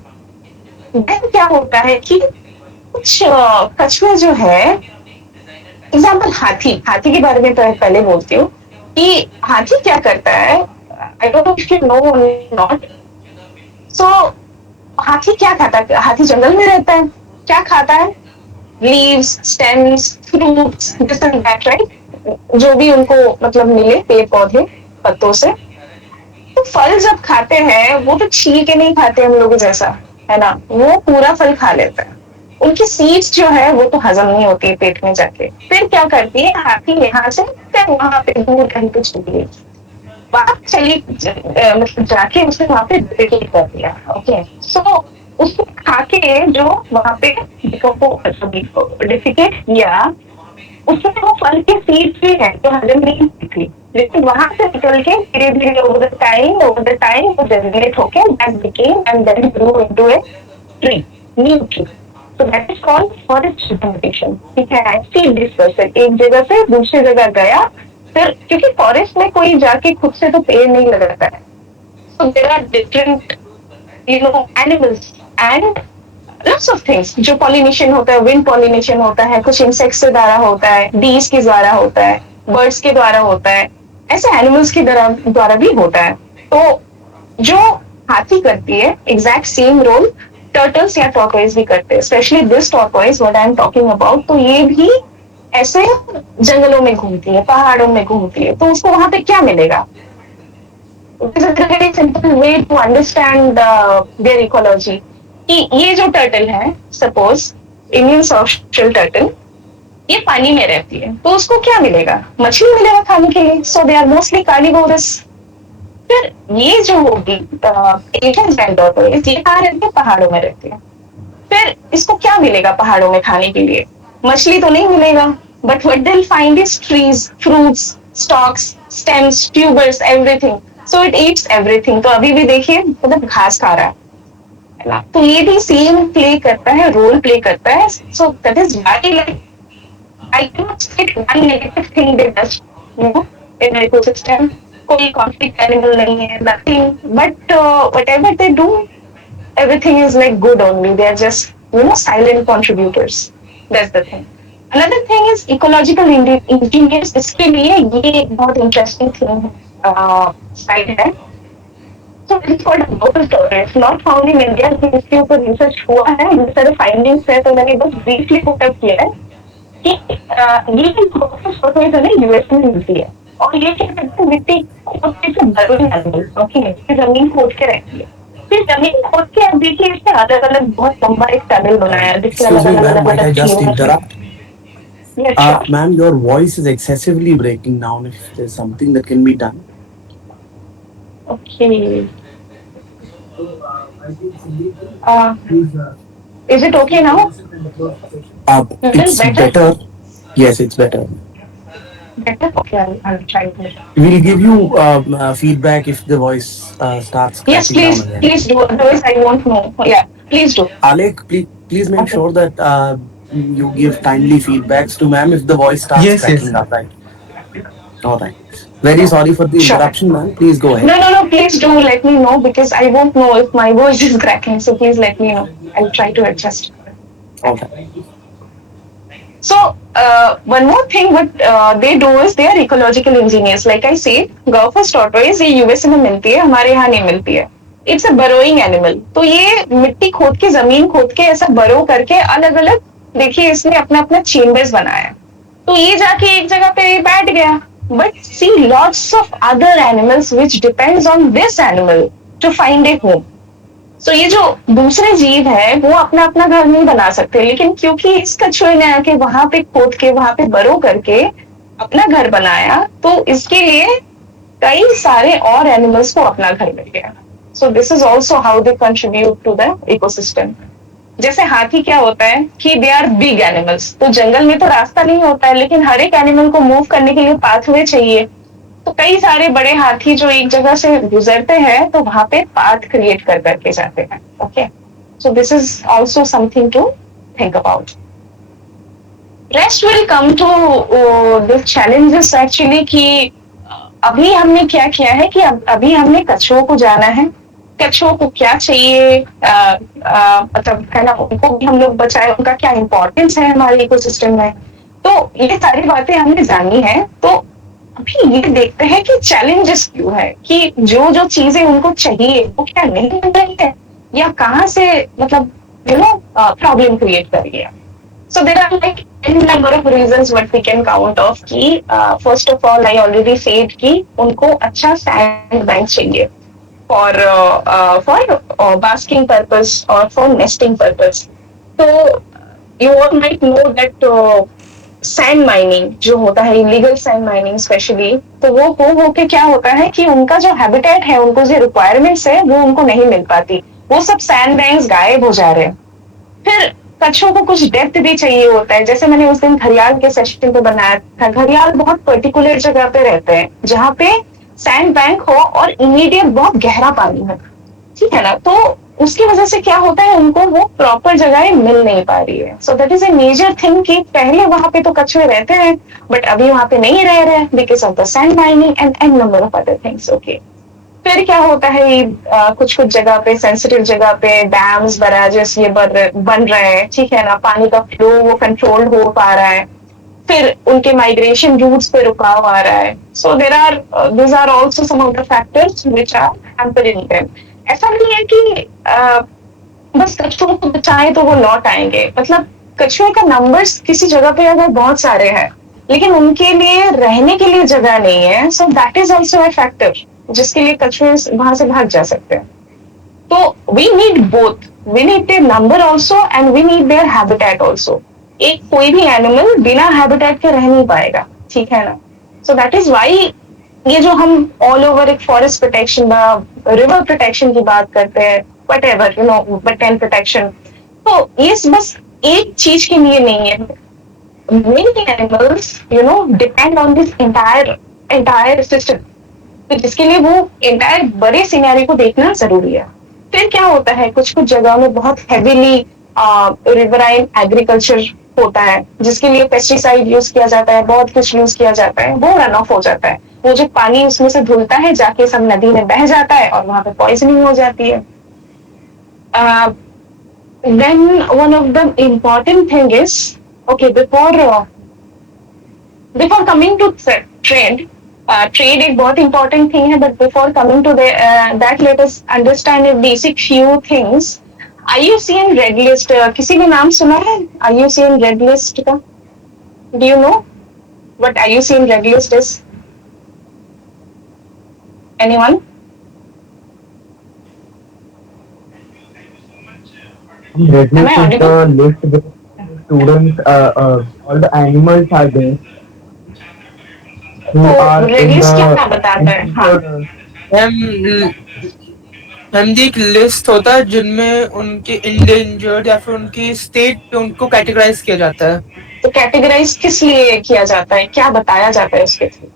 देन क्या होता है कि कुछ कछुए जो है, एग्जाम्पल हाथी के बारे में तो पहले बोलती हूँ कि हाथी क्या करता है। I don't know if you know not. So हाथी क्या खाता है? हाथी जंगल में रहता है, क्या खाता है? Leaves, stems, fruits, this and that, right? जो भी उनको मतलब मिले, पेड़ पौधे, पत्तों से। तो फल जब खाते हैं वो तो छील के नहीं खाते हम लोग जैसा, है ना, वो पूरा फल खा लेता है। उनकी सीड्स जो है वो तो हजम नहीं होती है पेट में जाके। फिर क्या करती है हाथी, यहाँ से वहां पे दूर कहीं पे चली गई, वहां चली मतलब जाके उसने वहां पे डिफिकेट कर दिया। ओके, सो उसको खाके जो वहां पे डिफिकेट किया, उसमें वो फल के सीड्स भी है जो हजम नहीं हुई थी, लेकिन वहां से निकल के धीरे धीरे ओवर द टाइम वो जनरेट होके that became and then grow into a tree, new tree. So that is called forest regeneration. ठीक है, I see this person एक जगह से दूसरी जगह गया, फिर क्योंकि फॉरेस्ट में कोई जाके खुद से तो पेड़ नहीं लगाता है। So there are different, animals and lots of things. जो pollination होता है, wind pollination होता है, कुछ insects के द्वारा होता है, bees के द्वारा होता है, birds के द्वारा होता है, ऐसे animals के द्वारा भी होता है। तो जो हाथी करती है exact same role टर्टल्स या टॉर्टोइज भी करते हैं, specially this tortoise what I am talking about. तो ये भी ऐसे जंगलों में घूमती है, पहाड़ों में घूमती है, तो उसको वहां पे क्या मिलेगा? Very simple way to understand their ecology कि ये जो टर्टल है, सपोज इंडियन सोशल टर्टल, ये पानी में रहती है, तो उसको क्या मिलेगा? मछली मिलेगा खाने के लिए। सो दे आर मोस्टली कार्निवोरस। फिर ये जो होगी एशियन सैंड टॉर्टोइज, ये कहाँ रहती है? पहाड़ों में रहती है। फिर इसको क्या मिलेगा पहाड़ों में खाने के लिए? मछली तो नहीं मिलेगा, but what they will find is trees, fruits, stocks, stems, tubers, everything. So it eats everything. तो अभी भी देखिए मतलब घास खा रहा है ना, तो ये भी सेम प्ले करता है, रोल प्ले करता है। So that is why like I can state one negative thing they does in ecosystem. कोई कॉन्फ्लिक्ट एनिमल नहीं है, nothing, but whatever they do, everything is like good only. They are just silent contributors. That's the thing. Another thing is ecological engineers. इसके लिए ये एक बहुत interesting thing side है। So it's called global tortoise, not found in India. इसके ऊपर research हुआ है, बहुत सारे फाइंडिंग्स है, तो मैंने बस ब्रीफली पुट अप किया है कि ये global tortoise है ना यूएस में मिलती है, और ये क्या करते हैं, मिट्टी खोद के बर्रोइंग एनिमल, ओके, जमीन खोद के रहती है। फिर जमीन खोद के अब देखिए इसने अलग अलग बहुत लंबा एक टनल बनाया है जिसके Might I just interrupt? Ma'am, your voice is excessively breaking down. If there's something that can be done. Okay. Is it okay now? It's better. Yes, it's better. Better? Okay, I'll try to. We'll give you feedback if the voice starts Yes, cracking please, down again. please do. Otherwise, I won't know. Yeah, please do. Alec, please make Okay. sure that you give timely feedbacks to ma'am if the voice starts Yes, cracking yes. up, right? All right. Very sorry for the Sure. interruption, ma'am. Please go ahead. No, please do let me know because I won't know if my voice is cracking. So please let me know. I'll try to adjust. All right. So one more thing, what they do is they are ecological engineers. Like I said, Gauffus tortoise ये USA में मिलती है, हमारे यहाँ नहीं मिलती है। It's a burrowing animal. तो ये मिट्टी खोद के, जमीन खोद के ऐसा बरो करके अलग अलग, देखिए इसने अपना अपना चेम्बर्स बनाया। तो ये जाके एक जगह पे बैठ गया। But see lots of other animals which depends on this animal to find a home. So ये जो दूसरे जीव है वो अपना अपना घर नहीं बना सकते, लेकिन क्योंकि इस कछुए ने आके वहां पे खोद के, वहां पे बरो करके अपना घर बनाया, तो इसके लिए कई सारे और एनिमल्स को अपना घर मिल गया। So this is also how they contribute to the ecosystem. जैसे हाथी क्या होता है कि दे आर बिग एनिमल्स, तो जंगल में तो रास्ता नहीं होता है, लेकिन हर एक एनिमल को मूव करने के लिए पाथवे चाहिए। तो कई सारे बड़े हाथी जो एक जगह से गुजरते हैं तो वहां पे पाथ क्रिएट कर करके जाते हैं। Okay, so this is also something to think about. Rest will come to this challenges actually कि अभी हमने क्या किया है कि अभी हमने कछुओं को जाना है, कछुओं को क्या चाहिए, मतलब है ना, उनको भी हम लोग बचाए, उनका क्या इम्पोर्टेंस है हमारे इकोसिस्टम में। तो ये सारी बातें हमने जानी है। तो अभी ये देखते हैं कि चैलेंजेस क्यों है, कि जो जो चीजें उनको चाहिए वो क्या नहीं मिल रही है, या कहाँ से मतलब प्रॉब्लम क्रिएट कर रही है। So there are like n number of reasons what we can count of कि first of all I already said कि उनको अच्छा sand bank चाहिए for basking purpose or for nesting purpose. तो you all might know that sand mining जो होता है, illegal sand mining specially, तो वो हो के क्या होता है कि उनका जो habitat है, उनको जो requirements है वो उनको नहीं मिल पाती, वो सब sand banks गायब हो जा रहे हैं। फिर कछुओं को कुछ डेप्थ भी चाहिए होता है, जैसे मैंने उस दिन घड़ियाल के सेशन पे बनाया था, घड़ियाल बहुत पर्टिकुलर जगह पे रहते हैं जहाँ पे सैंड बैंक हो और इमीडिएट बहुत गहरा पानी हो, ठीक है ना। तो उसकी वजह से क्या होता है, उनको वो प्रॉपर जगह मिल नहीं पा रही है। So that is a major thing कि पहले वहां पे तो कछुए रहते हैं बट अभी वहां पे नहीं रह रहे because of the sand mining and an number of other things. Okay, फिर क्या होता है, कुछ कुछ जगह पे, सेंसिटिव जगह पे डैम्स बैराजेस ये बन रहे हैं, ठीक है ना, पानी का फ्लो वो कंट्रोल हो पा रहा है, फिर उनके माइग्रेशन रूट्स पे रुकाव आ रहा है। सो these are also some of the factors which are hampering them. ऐसा नहीं है कि बस कछुओं को बचाए तो वो लौट आएंगे, मतलब कछुए का नंबर्स किसी जगह पे अगर बहुत सारे हैं लेकिन उनके लिए रहने के लिए जगह नहीं है, so that is also a factor जिसके लिए कछुए वहां से भाग जा सकते हैं। तो we need both, we need their number also and we need their habitat also. एक कोई भी एनिमल बिना हैबिटेट के रह नहीं पाएगा, ठीक है ना। सो दैट इज वाई ये जो हम ऑल ओवर एक फॉरेस्ट प्रोटेक्शन, रिवर प्रोटेक्शन की बात करते हैं, वट एवर वेटलैंड प्रोटेक्शन, तो ये बस एक चीज के लिए नहीं है। Many animals depend on this entire system, तो जिसके लिए वो एंटायर बड़े सिनेरियो को देखना जरूरी है। फिर क्या होता है, कुछ कुछ जगहों में बहुत हेवीली रिवराइन एग्रीकल्चर होता है जिसके लिए पेस्टिसाइड यूज किया जाता है, बहुत कुछ यूज किया जाता है, वो रन ऑफ हो जाता है, वो जो पानी उसमें से धुलता है जाके सब नदी में बह जाता है और वहां पे पॉइजनिंग हो जाती है। Then one of the important thing is, okay, before coming to trend, trade एक बहुत इंपॉर्टेंट थिंग है, but before coming to that let us understand a basic few things. IUCN red list, किसी ने नाम सुना है IUCN रेड लिस्ट का? Do you know what IUCN red list is? Anyone? Red Am I list is audible? the list where students, all the animals are there who तो are red in list क्या the बताता है? हाँ, ma'am एक list होता है जिनमें उनके इंडेंजर्ड या फिर उनकी स्टेट पे उनको कैटेगराइज किया जाता है, तो कैटेगराइज किस लिए किया जाता है, क्या बताया जाता है उसके थ्रू?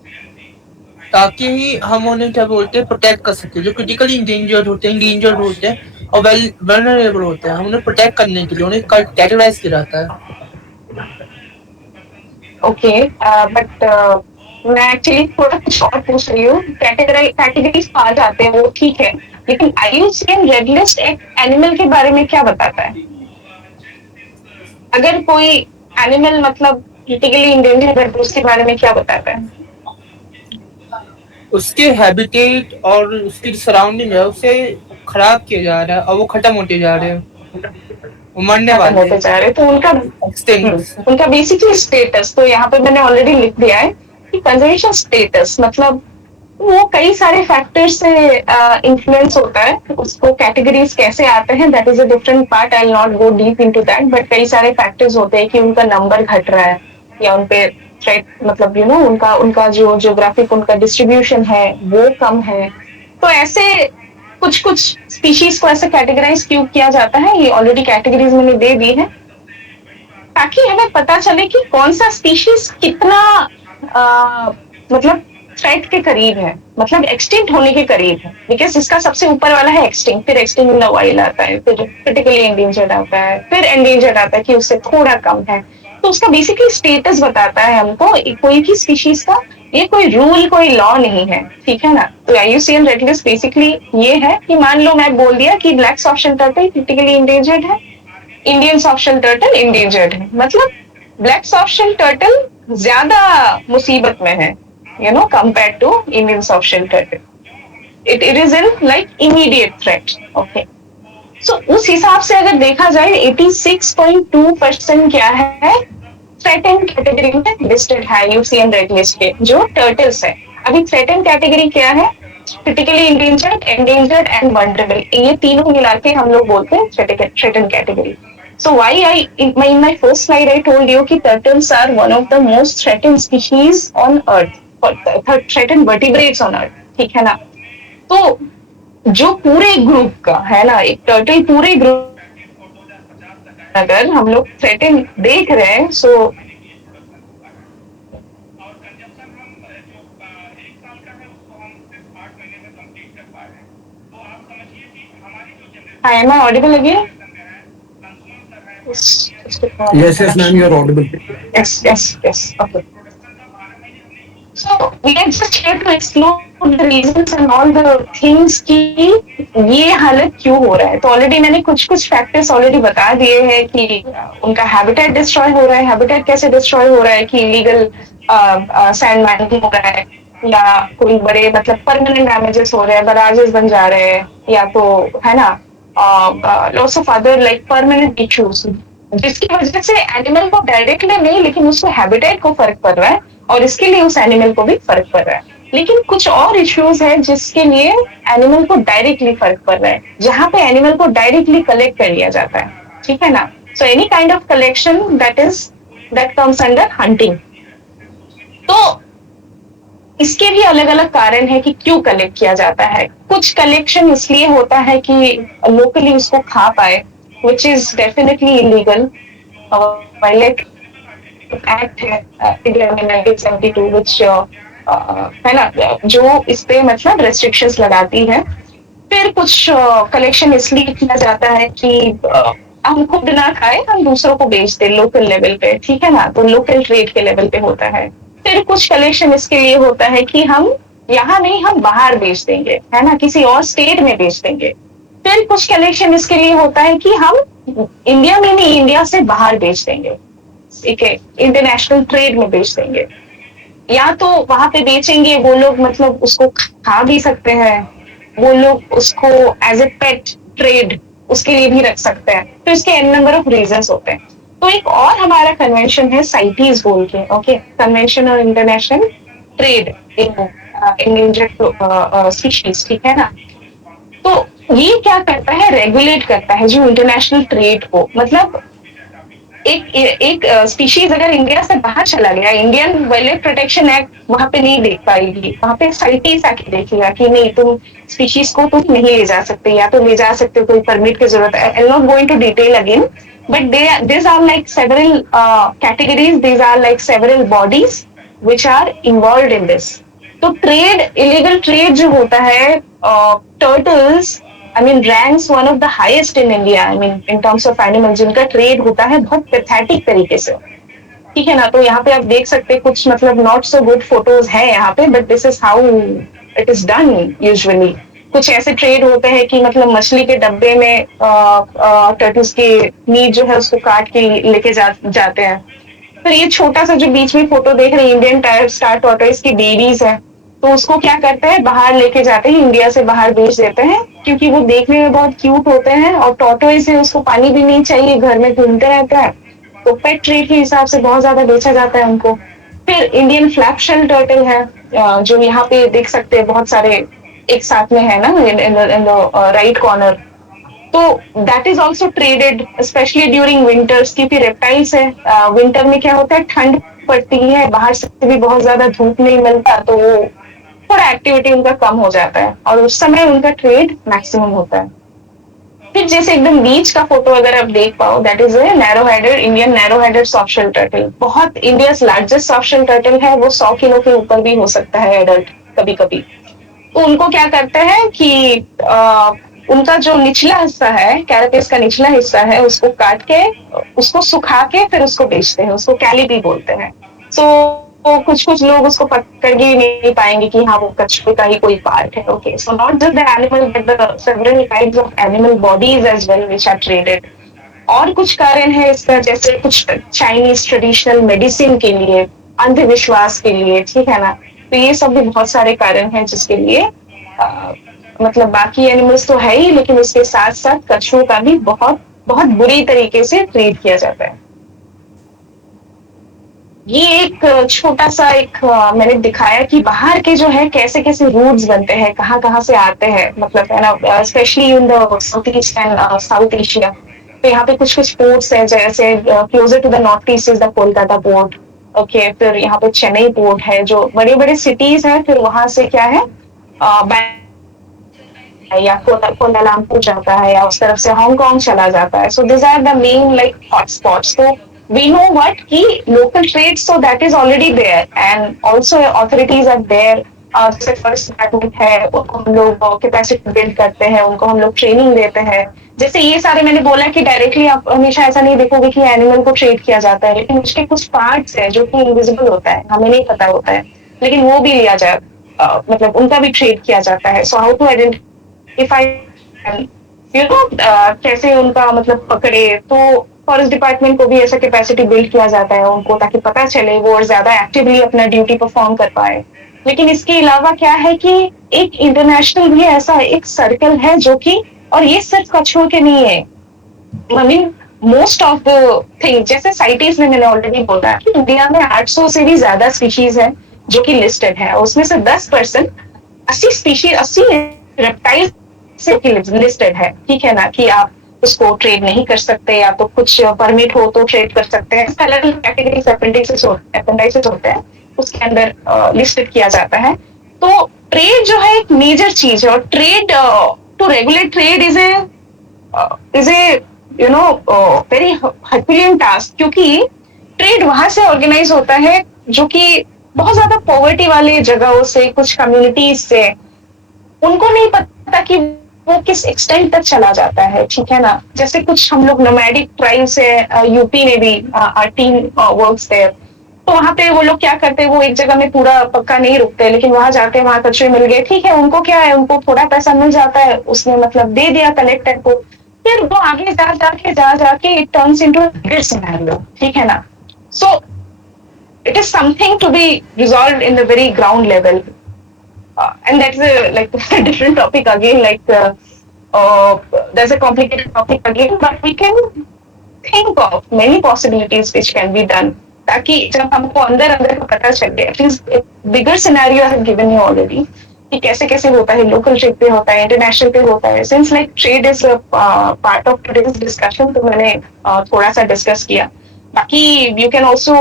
ताकि हम उन्हें क्या बोलते हैं प्रोटेक्ट कर सके। जो क्रिटिकली इंडेंजर्ड होते हैं, इंडेंजर्ड होते हैं और वेलनरेबल होते हैं, हम उन्हें प्रोटेक्ट करने के लिए उन्हें कैटेगराइज किया जाता है। ओके, बट मैं एक्चुअली थोड़ा कुछ और पूछ रही हूँ। कैटेगरीज कहा जाते हैं वो ठीक है, लेकिन IUCN रेड लिस्ट एक एनिमल के बारे में क्या बताता है? अगर कोई एनिमल मतलब क्रिटिकली इंडेंजर्ड है तो उसके बारे में क्या बताता है? उसके हैबिटेट और उसकी सराउंडिंग है उसे खराब किया जा रहा है और वो खत्म होते जा रहे हैं, वो मरने खत्म वाले होते जा रहे हैं, तो उनका बेसिकली स्टेटस, तो यहाँ पे मैंने ऑलरेडी लिख दिया है कि कंजर्वेशन स्टेटस मतलब वो कई सारे फैक्टर से इन्फ्लुएंस होता है। उसको कैटेगरीज कैसे आते हैं that is a different part, I will not go deep into that, but कई सारे फैक्टर्स होते हैं कि उनका नंबर घट रहा है या उनपे थ्रेट मतलब उनका जो ज्योग्राफिक उनका डिस्ट्रीब्यूशन है वो कम है। तो ऐसे कुछ कुछ स्पीशीज को ऐसे कैटेगराइज क्यों किया जाता है, ये ऑलरेडी कैटेगरीज मैंने दे दी है, ताकि हमें पता चले कि कौन सा स्पीशीज कितना मतलब थ्रेट के करीब है, मतलब एक्सटिंक्ट होने के करीब है। बिकॉज इसका सबसे ऊपर वाला है एक्सटिंक्ट, फिर एक्सटिंक्ट इन द वाइल्ड आता है, फिर क्रिटिकली एंडेंजर्ड आता है, फिर एंडेंजर्ड आता है कि उससे थोड़ा कम है। तो उसका बेसिकली स्टेटस बताता है हमको कोई भी स्पीशीज का, ये कोई रूल कोई लॉ नहीं है, ठीक है ना। तो IUCN रेड लिस्ट बेसिकली ये है कि मान लो मैं बोल दिया कि black soft turtle critically endangered है, इंडियन सॉफ्ट टर्टल एंडेंजर्ड है, मतलब ब्लैक सॉफ्ट टर्टल ज्यादा मुसीबत में है, you know, compared to Indian soft shell turtle. It is in like immediate threat. Okay. So उस हिसाब से अगर देखा जाए 86.2% क्या है threatened कैटेगरी में लिस्टेड है IUCN रेड लिस्ट के जो टर्टल्स है। अभी threatened कैटेगरी क्या है? Critically endangered, endangered and vulnerable, ये तीनों मिला के हम लोग बोलते हैं threatened category. So why in my first slide I told you कि turtles are one of the most threatened species on earth. Threaten vertebrates on earth, ठीक है ना। तो जो पूरे ग्रुप का है ना, एक टर्टल पूरे ग्रुप अगर हम लोग थ्रेटन देख रहे हैं, so am I audible again? Yes, ma'am, you're audible. Yes. Okay. So we are just here to explore the reasons and all the things कि ये हालत क्यों हो रहा है। तो ऑलरेडी मैंने कुछ फैक्टर्स ऑलरेडी बता दिए हैं कि उनका हैबिटेट डिस्ट्रॉय हो रहा है। हैबिटेट कैसे डिस्ट्रॉय हो रहा है कि इलीगल सैंड माइनिंग हो रहा है, या कोई बड़े मतलब परमानेंट डैमेजेस हो रहे हैं, बराजेस बन जा रहे हैं, या तो है ना loss of other like permanent issues, जिसकी वजह से एनिमल को डायरेक्टली नहीं लेकिन उसको हैबिटेट को फर्क पड़ रहा है और इसके लिए उस एनिमल को भी फर्क पड़ रहा है। लेकिन कुछ और इश्यूज है जिसके लिए एनिमल को डायरेक्टली फर्क पड़ रहा है, जहां पे एनिमल को डायरेक्टली कलेक्ट कर लिया जाता है, ठीक है ना। So any kind of collection that comes under hunting. तो इसके भी अलग अलग कारण है कि क्यों कलेक्ट किया जाता है। कुछ कलेक्शन इसलिए होता है कि लोकली उसको खा पाए, which is definitely illegal. Wildlife Act है इंडिया में 1972 which है ना, जो इस पे मतलब restrictions लगाती है। फिर कुछ कलेक्शन इसलिए किया जाता है कि हम खुद ना खाए, हम दूसरों को बेच दे लोकल लेवल पे, ठीक है ना, तो लोकल ट्रेड के लेवल पे होता है। फिर कुछ कलेक्शन इसके लिए होता है कि हम यहाँ नहीं, हम बाहर बेच देंगे, है ना, किसी और स्टेट में बेच देंगे। फिर कुछ कलेक्शन इसके लिए होता है कि हम इंडिया में नहीं, इंडिया से बाहर बेच देंगे, ठीक है, इंटरनेशनल ट्रेड में बेच देंगे। या तो वहां पे बेचेंगे वो लोग, मतलब उसको खा भी सकते हैं, वो लोग उसको एज ए पेट ट्रेड उसके लिए भी रख सकते हैं। तो इसके एन नंबर ऑफ रीजंस होते हैं। तो एक और हमारा कन्वेंशन है साइटीज बोल के, ओके, कन्वेंशन और international trade in endangered species, ठीक है ना। तो ये क्या करता है, रेगुलेट करता है जो इंटरनेशनल ट्रेड को। मतलब एक स्पीशीज अगर इंडिया से बाहर चला गया, Indian wild life protection act वहां पे नहीं देख पाएगी, वहां पे साइटीज आके देखेगा कि नहीं, तुम स्पीशीज को तुम नहीं ले जा सकते, या तो ले जा सकते हो, कोई परमिट की जरूरत है। I am not going to detail again, but these are like several categories, these are like several bodies which are involved in this. तो ट्रेड, इलीगल ट्रेड जो होता है, turtles I mean ranks one of the highest in India. I mean in terms of animals जिनका trade होता है बहुत pathetic तरीके से, ठीक है ना। तो यहाँ पे आप देख सकते हैं कुछ मतलब नॉट सो गुड फोटोज है यहाँ पे, but this is how it is done usually. कुछ ऐसे ट्रेड होते हैं कि मतलब मछली के डब्बे में टर्टल्स की मीट जो है उसको काट के लेके जाते हैं। फिर ये छोटा सा जो बीच में फोटो देख रहे हैं, इंडियन स्टार टॉर्टोइस की बेबीज है, तो उसको क्या करते हैं, बाहर लेके जाते हैं, इंडिया से बाहर बेच देते हैं, क्योंकि वो देखने में बहुत क्यूट होते हैं और टॉर्टोइस है, उसको पानी भी नहीं चाहिए, घर में घूमते रहता है, तो पेट ट्रेड के हिसाब से बहुत ज्यादा बेचा जाता है उनको। फिर इंडियन फ्लैप शेल टर्टल है, जो यहाँ पे देख सकते हैं बहुत सारे एक साथ में है ना, इन द राइट कॉर्नर। तो that is also traded specially during winters, क्योंकि रेप्टाइल्स है, विंटर में क्या होता है, ठंड पड़ती है, बाहर से भी बहुत ज्यादा धूप नहीं मिलता, तो वो थोड़ा एक्टिविटी उनका कम हो जाता है और उस समय उनका ट्रेड मैक्सिमम होता है। फिर जैसे एकदम बीच का फोटो अगर आप देख पाओ, that is a narrow headed Indian narrow headed soft shell turtle. बहुत India largest soft shell turtle है, वो 100 किलो के ऊपर भी हो सकता है एडल्ट कभी कभी। तो उनको क्या करते हैं कि उनका जो निचला हिस्सा है, कैरापेस का निचला हिस्सा है, उसको काट के उसको सुखा के फिर उसको बेचते हैं, उसको कैलिपी बोलते हैं। तो कुछ कुछ लोग उसको पकड़ के नहीं पाएंगे कि हाँ वो कछुए का ही कोई पार्ट है। Okay, so not just the animal but the several types of animal bodies as well which are traded. और कुछ कारण है इसका, जैसे कुछ चाइनीज ट्रेडिशनल मेडिसिन के लिए, अंधविश्वास के लिए, ठीक है ना। तो ये सब भी बहुत सारे कारण हैं जिसके लिए मतलब बाकी एनिमल्स तो है ही, लेकिन उसके साथ साथ कछुओं का भी बहुत बहुत बुरी तरीके से ट्रीट किया जाता है। ये एक छोटा सा एक मैंने दिखाया कि बाहर के जो है कैसे कैसे रूट्स बनते हैं, कहाँ कहाँ से आते हैं, मतलब है ना, specially in the south east and south Asia. तो यहाँ पे कुछ कुछ पोर्ट्स है, जैसे closer to the north east is the Kolkata port. Okay, फिर यहाँ पे चेन्नई पोर्ट है, जो बड़े बड़े सिटीज हैं। फिर वहां से क्या है, या कोलालमपुर जाता है, या उस तरफ से हांगकांग चला जाता है। So this are the main like hotspots. तो वी नो व्हाट कि local trade, so that is already there and also authorities are there. जैसे फॉरेस्ट डिपार्टमेंट है, उनको हम लोग कैपेसिटी बिल्ड करते हैं, उनको हम लोग ट्रेनिंग देते हैं। जैसे ये सारे मैंने बोला कि डायरेक्टली आप हमेशा ऐसा नहीं देखोगे कि एनिमल को ट्रेड किया जाता है, लेकिन उसके कुछ पार्ट्स है जो कि इनविजिबल होता है, हमें नहीं पता होता है, लेकिन वो भी लिया जाए, मतलब उनका भी ट्रेड किया जाता है। So how to identify you know कैसे उनका मतलब पकड़े, तो फॉरेस्ट डिपार्टमेंट को भी ऐसा कैपेसिटी बिल्ड किया जाता है उनको, ताकि पता चले वो और ज्यादा एक्टिवली अपना ड्यूटी परफॉर्म कर पाए। लेकिन इसके अलावा क्या है कि एक इंटरनेशनल भी ऐसा एक सर्कल है जो कि, और ये सिर्फ कछुओं के नहीं है, I mean most of the thing, जैसे साइटीज में मैंने ऑलरेडी बोला कि इंडिया में 800 से भी ज्यादा स्पीशीज है जो कि लिस्टेड है। उसमें से 10% 80 स्पीशीज 80 रेप्टाइल से लिस्टेड है, ठीक है ना, कि आप उसको ट्रेड नहीं कर सकते, या तो कुछ परमिट हो तो ट्रेड कर सकते हैं। अलग अलग कैटेगरीज अपेंडिक्सिस होते हैं, उसके अंदर लिस्टेड किया जाता है। तो ट्रेड जो है एक मेजर चीज है, और trade to regulate trade is a you know very herculean task, क्योंकि ट्रेड वहां से ऑर्गेनाइज होता है जो कि बहुत ज्यादा पॉवर्टी वाले जगहों से, कुछ कम्युनिटीज से, उनको नहीं पता कि वो किस एक्सटेंट तक चला जाता है, ठीक है ना। जैसे कुछ हम लोग नोमैडिक ट्राइब्स है, यूपी में भी आवर टीम वर्क्स देयर। तो वहां पे वो लोग क्या करते हैं, वो एक जगह में पूरा पक्का नहीं रुकते, लेकिन वहां जाते हैं, वहां कचरे मिल गए, ठीक है, उनको क्या है, उनको थोड़ा पैसा मिल जाता है, उसने मतलब दे दिया कलेक्टर को, फिर वो आगे जा जाके it turns into a bigger scenario, ठीक है ना। So it is something to be resolved in the very ground level, and that's a different topic again, there's a complicated topic again, but we can think of many possibilities which can be done, ताकि जब हमको अंदर अंदर का पता चल गया, at least bigger scenario I have given you already कि कैसे कैसे होता है, लोकल ट्रेड पे होता है, इंटरनेशनल पे होता है। Since like trade is part of today's discussion, तो मैंने थोड़ा सा डिस्कस किया। बाकी you can also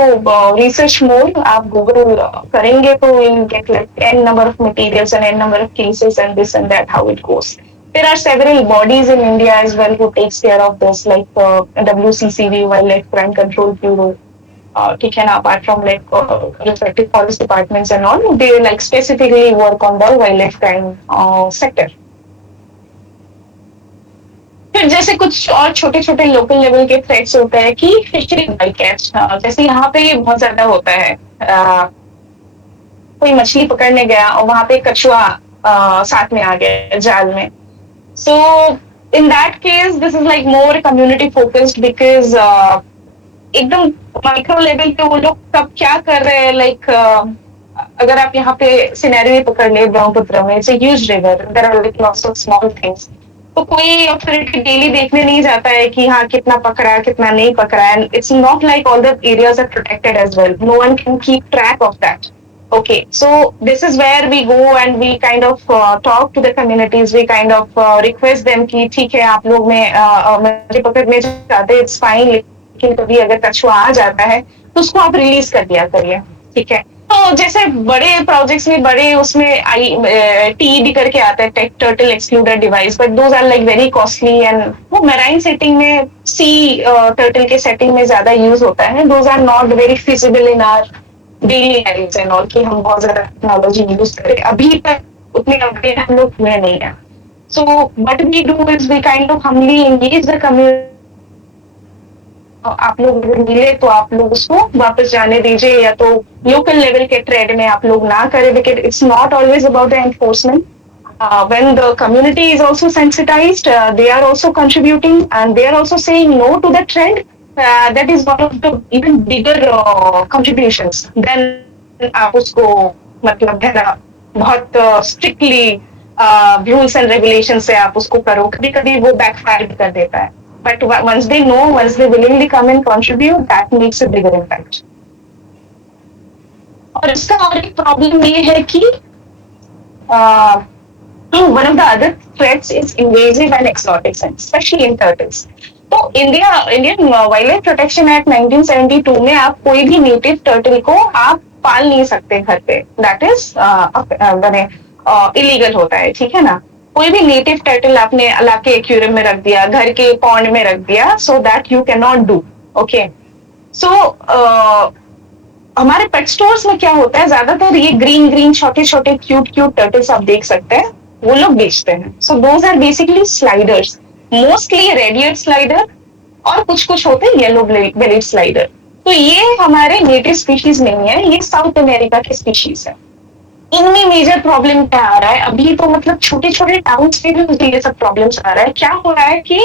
research more, आप गूगल करेंगे तो you get like n number of materials and n number of cases and this and that how it goes. There are several bodies in India as well who takes care of this, like WCCB, Wildlife Crime Control Bureau, ठीक है ना, apart from like respective forest departments and all, they like specifically work on the wildlife crime sector. फिर जैसे कुछ और छोटे छोटे local level के थ्रेट्स होते हैं कि फिशरी बाई कैच, जैसे यहाँ पे बहुत ज्यादा होता है, कोई मछली पकड़ने गया और वहां पे कछुआ साथ में आ गया जाल में। So in that case this is like more community focused, because एकदम माइक्रो लेवल पे वो लोग कब क्या कर रहे हैं, लाइक अगर आप यहाँ पे सिनेरियो पकड़ ले, ब्रह्मपुत्र में it's a huge river, there are like lots of small things, तो कोई ऑथोरिटी डेली देखने नहीं जाता है कि हाँ कितना पकड़ा कितना नहीं पकड़ा, and it's not like all the areas are protected as well, no one can keep track of that. Okay, so this is where we go and we kind of talk to the communities, we kind of request them कि ठीक है आप लोग में मछली पकड़ने जाते it's fine, लेकिन कभी अगर कछुआ आ जाता है तो उसको आप रिलीज कर दिया करिए, ठीक है। तो जैसे बड़े प्रोजेक्ट्स में बड़े उसमें आई टीईडी करके आता है, take turtle excluder device, but those are like very costly and वो मैराइन सेटिंग में सी टर्टल के सेटिंग में ज्यादा यूज होता है. Those are not very feasible in our daily life and all, कि हम बहुत ज्यादा टेक्नोलॉजी यूज करें. अभी तक उतने अपडेट हम लोग हुए नहीं है. So what we do is we kind of humbly engage the community. आप लोग अगर मिले तो आप लोग उसको वापस जाने दीजिए, या तो लोकल लेवल के ट्रेड में आप लोग ना करें, because it's not always about the enforcement. When the community is also sensitized, they are also contributing and they are also saying no to the trend. That is one of the even bigger contributions than आप उसको मतलब है ना बहुत strictly rules and regulations से आप उसको करो. कभी कभी वो backfire कर देता है. But once they know, once they willingly come and contribute, that makes a bigger impact. और इसका और एक प्रॉब्लम ये है कि one of the other threats is invasive and exotic scents, especially in turtles. तो Indian wild life protection act 1972 में आप कोई भी नेटिव टर्टल को आप पाल नहीं सकते घर पे. दैट इज इलीगल होता है, ठीक है ना. कोई भी नेटिव टर्टल आपने लाके एक्वेरियम में रख दिया, घर के पॉन्ड में रख दिया, so that you can not do. Okay, so हमारे पेट स्टोर्स में क्या होता है, ज्यादातर ये ग्रीन छोटे छोटे क्यूट टर्टल्स आप देख सकते हैं, वो लोग बेचते हैं. So those are basically sliders, mostly red ear slider और कुछ होते हैं येलो बेलीड स्लाइडर. तो ये हमारे नेटिव स्पीशीज नहीं है, ये साउथ अमेरिका के स्पीशीज है. इनमें मेजर प्रॉब्लम क्या आ रहा है अभी, तो मतलब छोटे छोटे टाउन्स में भी ये सब प्रॉब्लम्स आ रहा है. क्या हो रहा है कि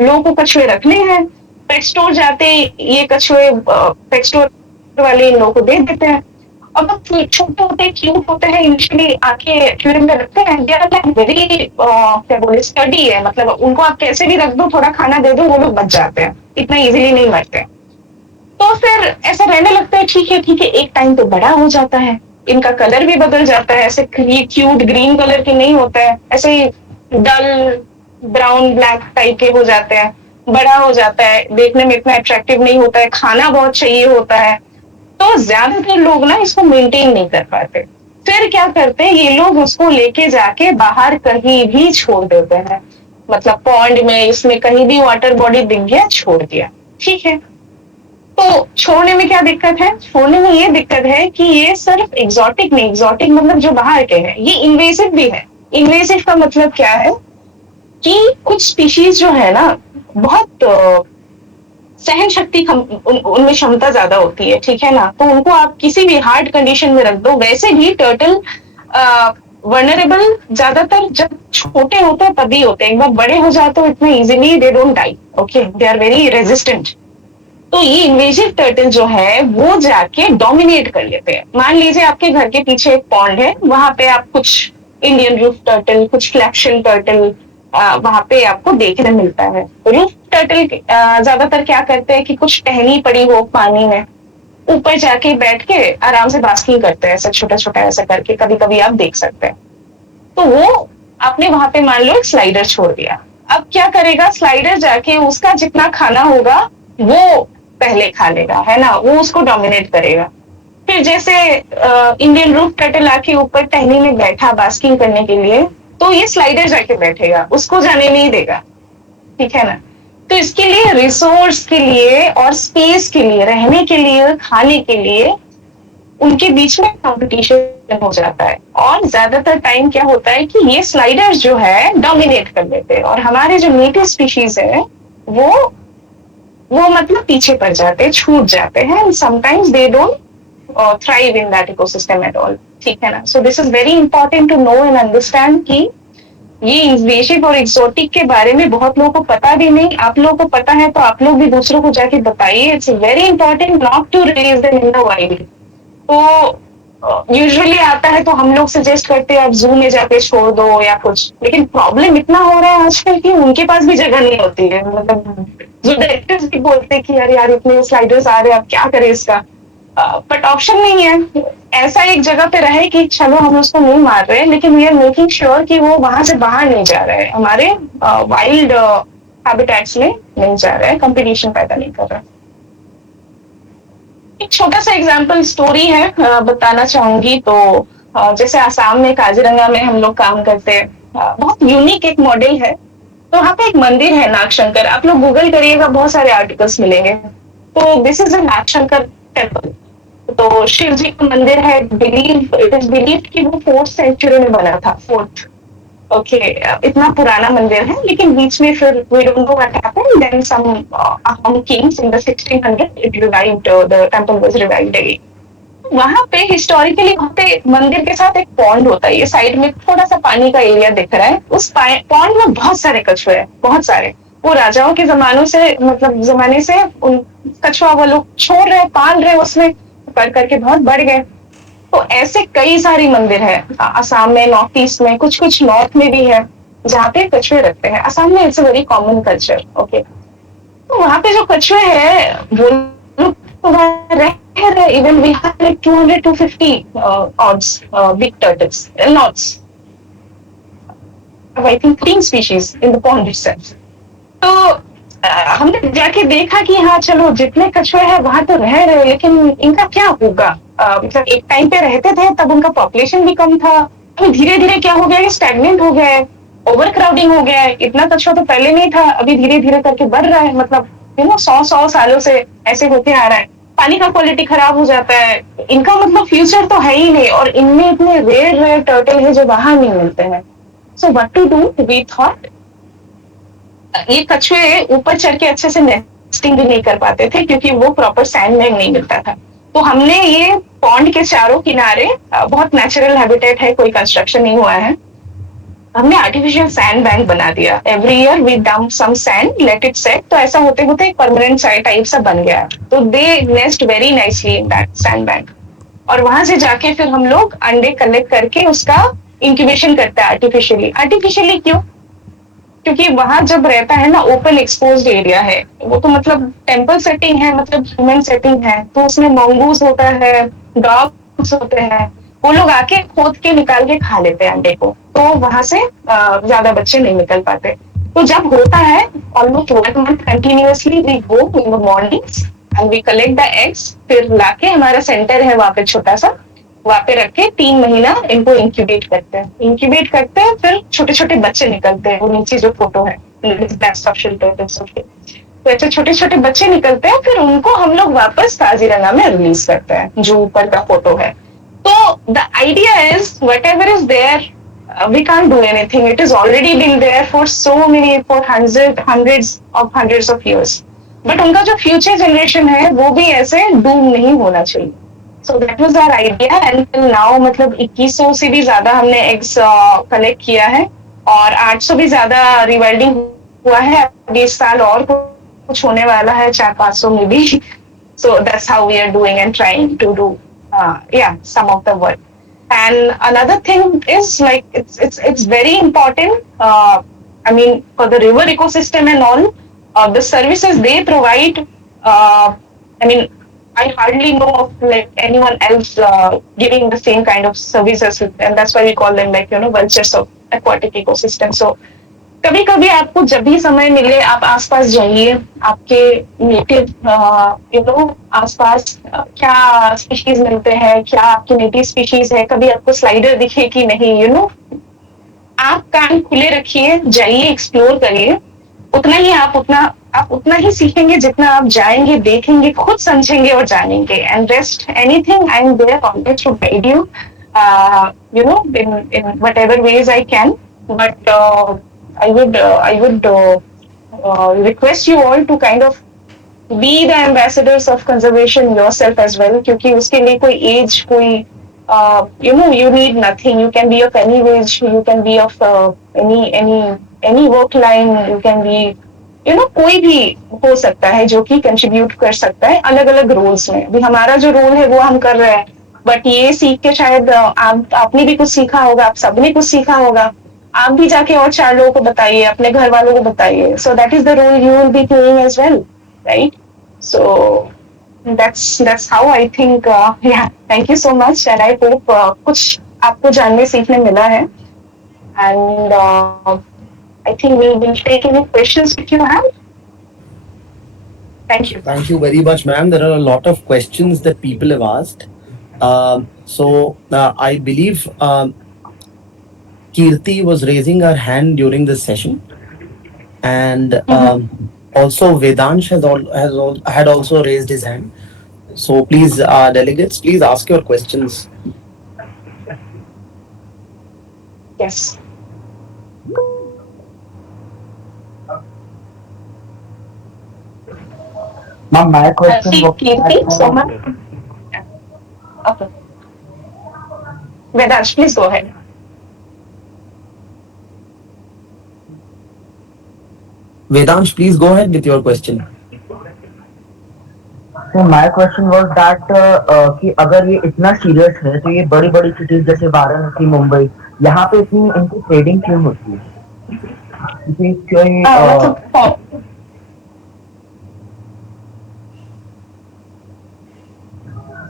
लोगों को कछुए रखने हैं, पेट स्टोर जाते ये कछुए पेट स्टोर वाले इन लोगों को दे देते हैं. और वो छोटे होते हैं, क्यूट होते हैं, यूजुअली आके एक्वेरियम में रखते हैं. दे आर लाइक वेरी क्या बोले स्टडी है, मतलब उनको आप कैसे भी रख दो, थोड़ा खाना दे दो, वो लोग बच जाते हैं, इतना इजीली नहीं मरते. तो फिर ऐसा रहने लगता है, ठीक है, एक टाइम तो बड़ा हो जाता है, इनका कलर भी बदल जाता है, ऐसे ये क्यूट ग्रीन कलर के नहीं होता है, ऐसे ही डल ब्राउन ब्लैक टाइप के हो जाते हैं. बड़ा हो जाता है, देखने में इतना अट्रैक्टिव नहीं होता है, खाना बहुत चाहिए होता है. तो ज्यादातर लोग ना इसको मेंटेन नहीं कर पाते. फिर क्या करते हैं ये लोग, उसको लेके जाके बाहर कहीं भी छोड़ देते हैं, मतलब पॉन्ड में, इसमें कहीं भी वाटर बॉडी दिख गया छोड़ दिया. ठीक है, तो छोड़ने में क्या दिक्कत है? छोड़ने में ये दिक्कत है कि ये सिर्फ एग्जॉटिक नहीं, एग्जॉटिक मतलब जो बाहर के हैं, ये इन्वेसिव भी है. इन्वेसिव का मतलब क्या है कि कुछ स्पीशीज जो है ना बहुत सहन शक्ति उनमें क्षमता ज्यादा होती है, ठीक है ना. तो उनको आप किसी भी हार्ड कंडीशन में रख दो. वैसे भी टर्टल वर्नरेबल ज्यादातर जब छोटे होते हैं तभी होते हैं, एक बार बड़े हो जाते हैं इतना easily they don't die. Okay, they are very resistant. तो ये इन्वेजिव टर्टल जो है वो जाके डोमिनेट कर लेते हैं. मान लीजिए आपके घर के पीछे एक पॉन्ड है, वहां पे आप कुछ इंडियन रूफ टर्टल, कुछ फ्लैक्शन टर्टल वहां पे आपको देखने मिलता है. रूफ टर्टल ज्यादातर क्या करते हैं कि कुछ टहनी पड़ी हो पानी में, ऊपर जाके बैठ के आराम से बास्किंग करते हैं, ऐसा छोटा छोटा ऐसा करके, कभी कभी आप देख सकते हैं. तो वो आपने वहां पे मान लो एक स्लाइडर छोड़ दिया. अब क्या करेगा स्लाइडर, जाके उसका जितना खाना होगा वो पहले खा लेगा, है ना, वो उसको डोमिनेट करेगा. फिर जैसे इंडियन रूफ टर्टल आके ऊपर टहनी में बैठा बास्किंग करने के लिए, तो ये स्लाइडर जाके बैठेगा, उसको जाने नहीं देगा. ठीक है ना. तो इसके लिए रिसोर्स के लिए और स्पेस के लिए, रहने के लिए, खाने के लिए उनके बीच में कंपटीशन हो जाता है. और ज्यादातर टाइम क्या होता है कि ये स्लाइडर्स जो है डोमिनेट कर लेते हैं, और हमारे जो नेटिव स्पीशीज है वो मतलब पीछे पड़ जाते हैं, छूट जाते हैं. Sometimes they don't thrive in that ecosystem at all. ठीक है ना. So this is very important to know and understand कि ये इन्वेसिव और एक्सोटिक के बारे में बहुत लोगों को पता भी नहीं. आप लोगों को पता है तो आप लोग भी दूसरों को जाके बताइए. It's very important not to release them in the wild. तो यूजुअली आता है तो हम लोग सजेस्ट करते हैं आप जू में जाके छोड़ दो या कुछ, लेकिन प्रॉब्लम इतना हो रहा है आजकल कि उनके पास भी जगह नहीं होती है. मतलब जो डायरेक्टर्स भी बोलते हैं कि यार इतने स्लाइडर्स आ रहे हैं, अब क्या करें इसका, बट ऑप्शन नहीं है. ऐसा एक जगह पे रहे कि चलो हम उसको नहीं मार रहे, लेकिन वी आर मेकिंग श्योर कि वो वहां से बाहर नहीं जा रहा है, हमारे वाइल्ड हैबिटेट्स में नहीं जा रहा है, कंपटीशन पैदा नहीं कर रहा. एक छोटा सा एग्जाम्पल स्टोरी है, बताना चाहूंगी। तो जैसे आसाम में काजीरंगा में हम लोग काम करते हैं, बहुत यूनिक एक मॉडल है। तो वहाँ पे एक मंदिर है नागशंकर, आप लोग गूगल करिएगा बहुत सारे आर्टिकल्स मिलेंगे। तो this is a Nagshankar temple. तो शिव जी का मंदिर है, इट इज बिलीव कि वो 4th सेंचुरी में बना था, 4th। ओके, इतना पुराना मंदिर है, लेकिन बीच में फिर we don't know what happened, then some um kings in the 1600 it revived, the temple was revived again. वहां पे हिस्टोरिकली वहां पे मंदिर के साथ एक पॉन्ड होता है, ये साइड में थोड़ा सा पानी का एरिया दिख रहा है, उस पॉन्ड में बहुत सारे कछुए हैं, बहुत सारे। वो राजाओं के जमानों से, मतलब जमाने से उन कछुआ वो लोग छोड़ रहे, पाल रहे, उसमें कर करके बहुत बढ़ गए। तो ऐसे कई सारी मंदिर है असम में, नॉर्थ ईस्ट में, कुछ कुछ नॉर्थ में भी है जहाँ पे कछुए रखते हैं। असम में it's a very common culture. Okay, तो वहाँ पे जो कछुए हैं वो लोग तो वहाँ रह रहे, even we have like 200 250 odds big turtles, lots, I think 3 species in the pond itself. तो हमने जाके देखा कि हाँ चलो जितने कछुए हैं वहां तो रह रहे, लेकिन इनका क्या होगा। मतलब एक टाइम पे रहते थे तब उनका पॉपुलेशन भी कम था, अभी धीरे धीरे क्या हो गया, स्टैग्नेंट हो गया है, ओवर क्राउडिंग हो गया है। इतना कछुआ तो पहले नहीं था, अभी धीरे धीरे करके बढ़ रहा है, मतलब 100 सालों से ऐसे होते आ रहा है। पानी का क्वालिटी खराब हो जाता है, इनका मतलब फ्यूचर तो है ही नहीं, और इनमें इतने रेयर टर्टल है जो वहां नहीं मिलते हैं। So what to do, we thought ये कछुए ऊपर चढ़ के अच्छे से नेस्टिंग भी नहीं कर पाते थे, क्योंकि वो प्रॉपर सैंड बैग नहीं मिलता था। तो हमने ये पॉन्ड के चारों किनारे, बहुत नेचुरल हैबिटेट है, कोई कंस्ट्रक्शन नहीं हुआ है, हमने आर्टिफिशियल सैंड बैंक बना दिया। Every year we dump some sand, let it set, तो ऐसा होते होते एक परमानेंट साइट टाइप सा बन गया। तो they nest very nicely in that sand bank. और वहां से जाके फिर हम लोग अंडे कलेक्ट करके उसका इंक्यूबेशन करते हैं आर्टिफिशियली। आर्टिफिशियली क्यों? क्योंकि वहां जब रहता है ना, ओपन एक्सपोज्ड एरिया है, वो तो मतलब टेम्पल सेटिंग है, मतलब ह्यूमन सेटिंग है, तो उसमें मंगूस होता है, डॉग्स होते हैं, वो लोग आके खोद के निकाल के खा लेते हैं अंडे को। तो वहां से ज्यादा बच्चे नहीं निकल पाते। तो जब होता है almost 1 month continuously we go in the mornings and we collect the eggs, फिर लाके हमारा सेंटर है वहां पे छोटा सा, वहां पे रख के 3 महीना इनको इंक्यूबेट करते हैं। इंक्यूबेट करते हैं, फिर छोटे छोटे बच्चे निकलते हैं। वो नीचे जो फोटो है, तो ऐसे छोटे छोटे बच्चे निकलते हैं, फिर उनको हम लोग वापस काजीरंगा में रिलीज करते हैं, जो ऊपर का फोटो है। So the idea is whatever is there, we can't do anything. It has already been there for so many, for hundreds of years. But उनका जो future generation है वो भी ऐसे doom नहीं होना चाहिए. So that was our idea, and till now मतलब 2100 से भी ज्यादा हमने eggs collect किया है, और 800 भी ज्यादा rewilding हुआ है। अभी इस साल और कुछ होने वाला है, 400-500 में भी. So that's how we are doing and trying to do some of the work. And another thing is like it's very important. I mean, for the river ecosystem and all, the services they provide. I mean, I hardly know of like anyone else giving the same kind of services, and that's why we call them like vultures of aquatic ecosystem. So कभी कभी आपको जब भी समय मिले आप आसपास जाइए, आपके नेटिव आसपास क्या स्पीशीज मिलते हैं, क्या आपकी नेटिव स्पीशीज है, कभी आपको स्लाइडर दिखे कि नहीं, आप कान खुले रखिए, जाइए, एक्सप्लोर करिए। आप उतना ही सीखेंगे जितना आप जाएंगे, देखेंगे, खुद समझेंगे और जानेंगे। And rest anything, I am there always to guide you, in whatever ways I can. But I would request you all to kind of be the ambassadors of conservation yourself as well, क्योंकि उसके लिए कोई age, कोई you need nothing. You can be of any age, you can be of any work line, you can be कोई भी हो सकता है जो कि कंट्रीब्यूट कर सकता है अलग अलग रोल्स में। अभी हमारा जो रोल है वो हम कर रहे हैं, बट ये सीख के शायद आपने भी कुछ सीखा होगा, आप सबने कुछ सीखा होगा, आप भी जाके और 4 लोगों को बताइए, अपने घर वालों को बताइए। So that is the role you will be playing as well, right? So that's how I think. Thank you so much, and I hope कुछ आपको जानने सीखने मिला है। And I think we will take any questions if you have. Thank you. Thank you very much, ma'am. There are a lot of questions that people have asked. I believe Kirti was raising her hand during this session, and also Vedansh had also raised his hand. So please, delegates, please ask your questions. Yes. Ma'am, my question See, was Kirti, so much. Okay. Vedansh, please go ahead. Vedansh, please go ahead with your question. So my question was that कि अगर ये इतना serious है तो ये बड़ी बड़ी cities जैसे वाराणसी, मुंबई, यहाँ पे इतनी इनकी ट्रेडिंग क्यों होती है? क्योंकि कोई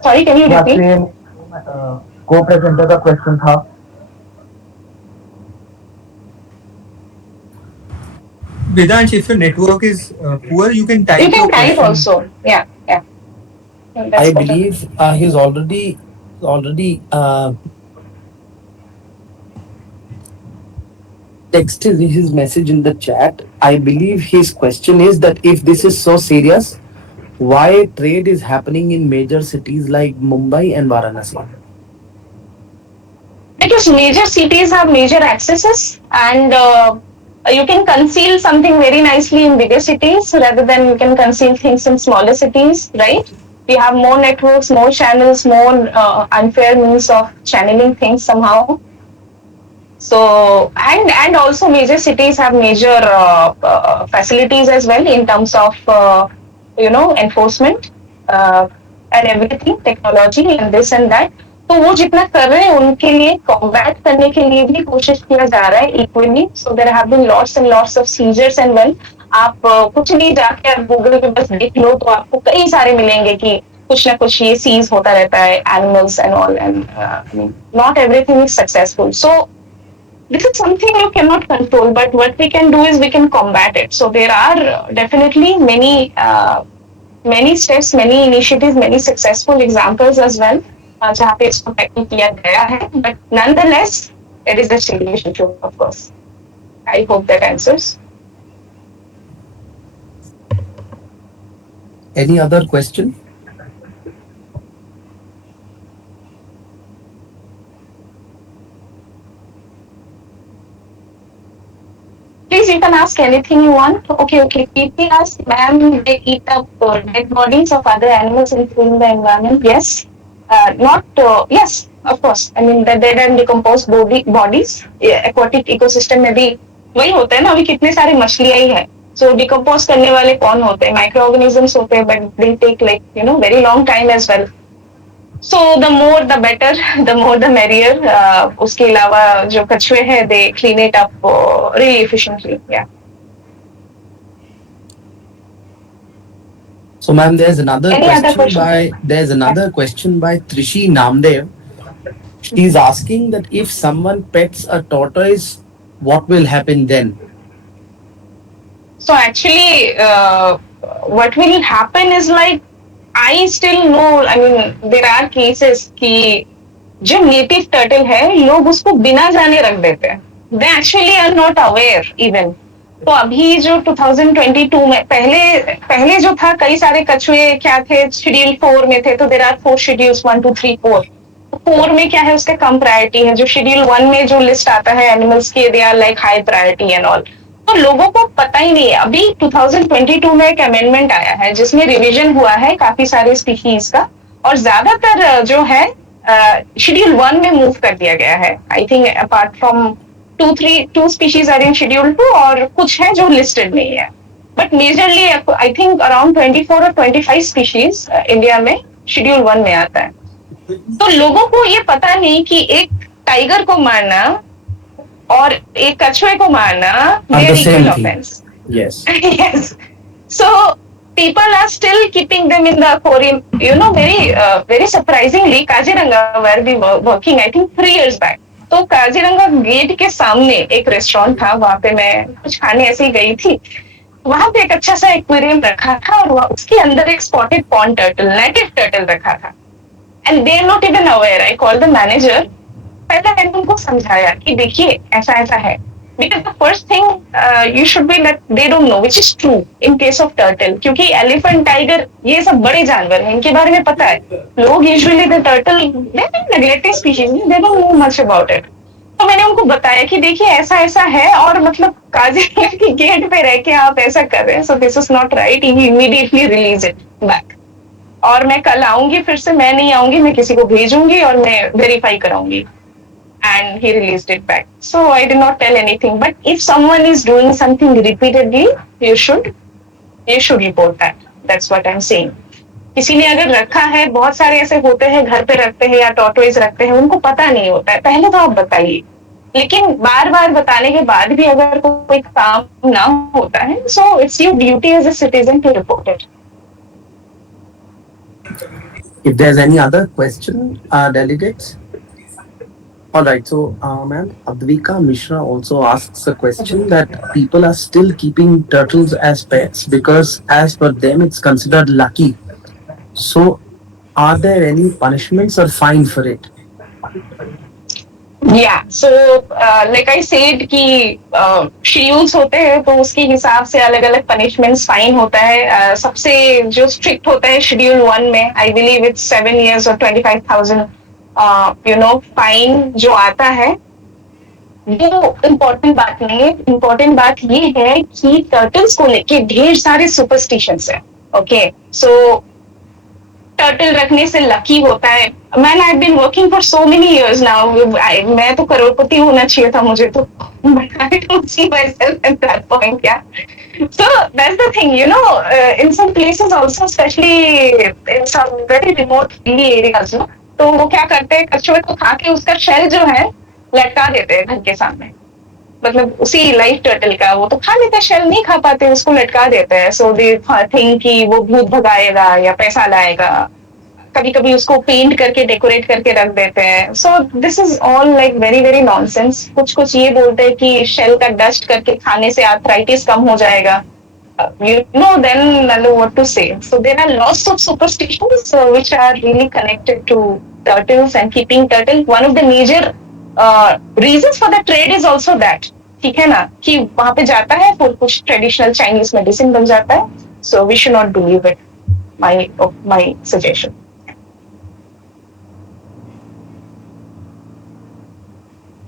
Sorry, can you या repeat? फिर को प्रेजेंटर का क्वेश्चन था. Vedansh, if your network is poor, you can type. You can your type question. also. Yeah, yeah. That's I better. believe he's already texted his message in the chat. I believe his question is that if this is so serious, why trade is happening in major cities like Mumbai and Varanasi? Because major cities have major accesses, and you can conceal something very nicely in bigger cities rather than you can conceal things in smaller cities, right? We have more networks, more channels, more unfair means of channeling things somehow. So, and also major cities have major facilities as well in terms of enforcement and everything, technology and this and that. तो वो जितना कर रहे हैं उनके लिए combat करने के लिए भी कोशिश किया जा रहा है equally. So there have been lots and lots of seizures and well. आप कुछ नहीं जाके आप गूगल पे बस देख लो तो आपको कई सारे मिलेंगे कि कुछ ना कुछ ये सीज होता रहता है, animals and all, and not everything is successful. So this is something you cannot control, but what we can do is we can combat it. So there are definitely many steps, many initiatives, many successful examples as well जहाँ पे इसको tackle किया गया है, but nonetheless it is a serious issue, of course. I hope that answers. Any other question? Please, you can ask anything you want. Okay. Kirti asked, ma'am, they eat up dead bodies of other animals including the environment. Yes. Yes, of course. I mean, the dead and decomposed bodies, aquatic ecosystem में भी वही होता है ना. अभी कितने सारे मछलियाँ ही हैं. So decompose करने वाले कौन होते हैं? Microorganisms होते हैं, but they take very long time as well. So the more the better, the more the merrier. उसके अलावा जो कछुए हैं, they clean it up really efficiently. Yeah. So, ma'am, there's another Any other question? question by Trishi Namdev. She's asking that if someone pets a tortoise, what will happen then? So actually, what will happen is I still know. I mean, there are cases कि जो native turtle है, लोग उसको बिना जाने रख देते हैं. They actually are not aware even. तो अभी जो 2022 में पहले जो था, कई सारे कछुए क्या थे, शेड्यूल 4 में थे. तो देर आर 4 शेड्यूल्स, 1, 2, 3, 4. 4 में क्या है, उसका कम प्रायोरिटी है. जो शेड्यूल 1 में जो लिस्ट आता है एनिमल्स के, they are like high priority and all. तो लोगों को पता ही नहीं है. अभी 2022 में एक अमेंडमेंट आया है जिसमें रिवीजन हुआ है काफी सारे स्पीशीज का, और ज्यादातर जो है शेड्यूल 1 में मूव कर दिया गया है. I think apart from 2 species are in schedule 2 और कुछ है जो लिस्टेड नहीं है. But majorly I think around 24 और 25 स्पीशीज इंडिया में शेड्यूल 1 में आता है. तो लोगों को ये पता नहीं कि एक टाइगर को मारना और एक कछुए को मारना they are equal offense. Yes. Yes. So people are still keeping them in the aquarium. Very surprisingly, Kaziranga, where we were working, I think 3 years back. तो काजीरंगा गेट के सामने एक रेस्टोरेंट था, वहां पे मैं कुछ खाने ऐसे ही गई थी. वहां पे एक अच्छा सा एक्वेरियम रखा था और उसके अंदर एक spotted pond turtle, native turtle रखा था. And they are not even aware. I call the manager. पहले मैंने उनको समझाया कि देखिए ऐसा ऐसा है. Because the first thing you should be that they don't know, which is true in case of turtle. क्योंकि elephant, tiger ये सब बड़े जानवर हैं, इनके बारे में पता है. लोग usually the turtle, they are neglected species, they don't know much about it. तो मैंने उनको बताया कि देखिए ऐसा ऐसा है और मतलब काजीरंगा की गेट पे रह के आप ऐसा कर रहे हैं. So this is not right. He immediately release it back. और मैं कल आऊंगी फिर से. मैं नहीं आऊंगी, मैं किसी को भेजूंगी और मैं verify कराऊंगी. And he released it back. So I did not tell anything. But if someone is doing something repeatedly, you should report that. That's what I'm saying. किसी ने अगर रखा है, बहुत सारे ऐसे होते हैं घर पे रखते हैं या टॉर्टोइज रखते हैं, उनको पता नहीं होता है. पहले तो आप बताइए. लेकिन बार बार बताने के बाद भी अगर कोई काम ना होता है, so it's your duty as a citizen to report it. If there's any other question, delegates. All right, so ma'am, Advika Mishra also asks a question that people are still keeping turtles as pets because as per them it's considered lucky. So are there any punishments or fine for it? Yeah, so like I said कि schedules होते हैं तो उसके हिसाब से अलग अलग punishments fine होता है. सबसे जो स्ट्रिक्ट होता है शेड्यूल 1 में, आई बिलीव इट्स 7 years और 25,000 फाइन जो आता है. वो इम्पोर्टेंट बात नहीं है. इम्पोर्टेंट बात ये है कि टर्टल्स को लेके ढेर सारे सुपरस्टिशंस है. ओके, सो टर्टल रखने से लकी होता है. Man, I have been working for so many years now. मैं तो करोड़पति होना चाहिए था मुझे तो, but I don't see myself at that point. क्या, so that's the thing, in some places also, especially in some very remote hilly areas, no? तो वो क्या करते हैं, कछुए को खा के उसका शेल जो है लटका देते हैं घर के सामने. मतलब उसी लाइव टर्टल का वो तो खा लेते हैं, शेल नहीं खा पाते, उसको लटका देते हैं. सो दे थिंक कि वो भूत भगाएगा या पैसा लाएगा. कभी कभी उसको पेंट करके डेकोरेट करके रख देते हैं. सो this is all like very very nonsense. कुछ ये बोलते हैं कि शेल का डस्ट करके खाने से आर्थराइटिस कम हो जाएगा. Then I know what to say. So there are lots of superstitions which are really connected to turtles and keeping turtle. One of the major reasons for the trade is also that, ठीक है ना, कि वहां पे जाता है फिर कुछ ट्रेडिशनल चाइनीज मेडिसिन बन जाता है. So we should not believe it. My suggestion.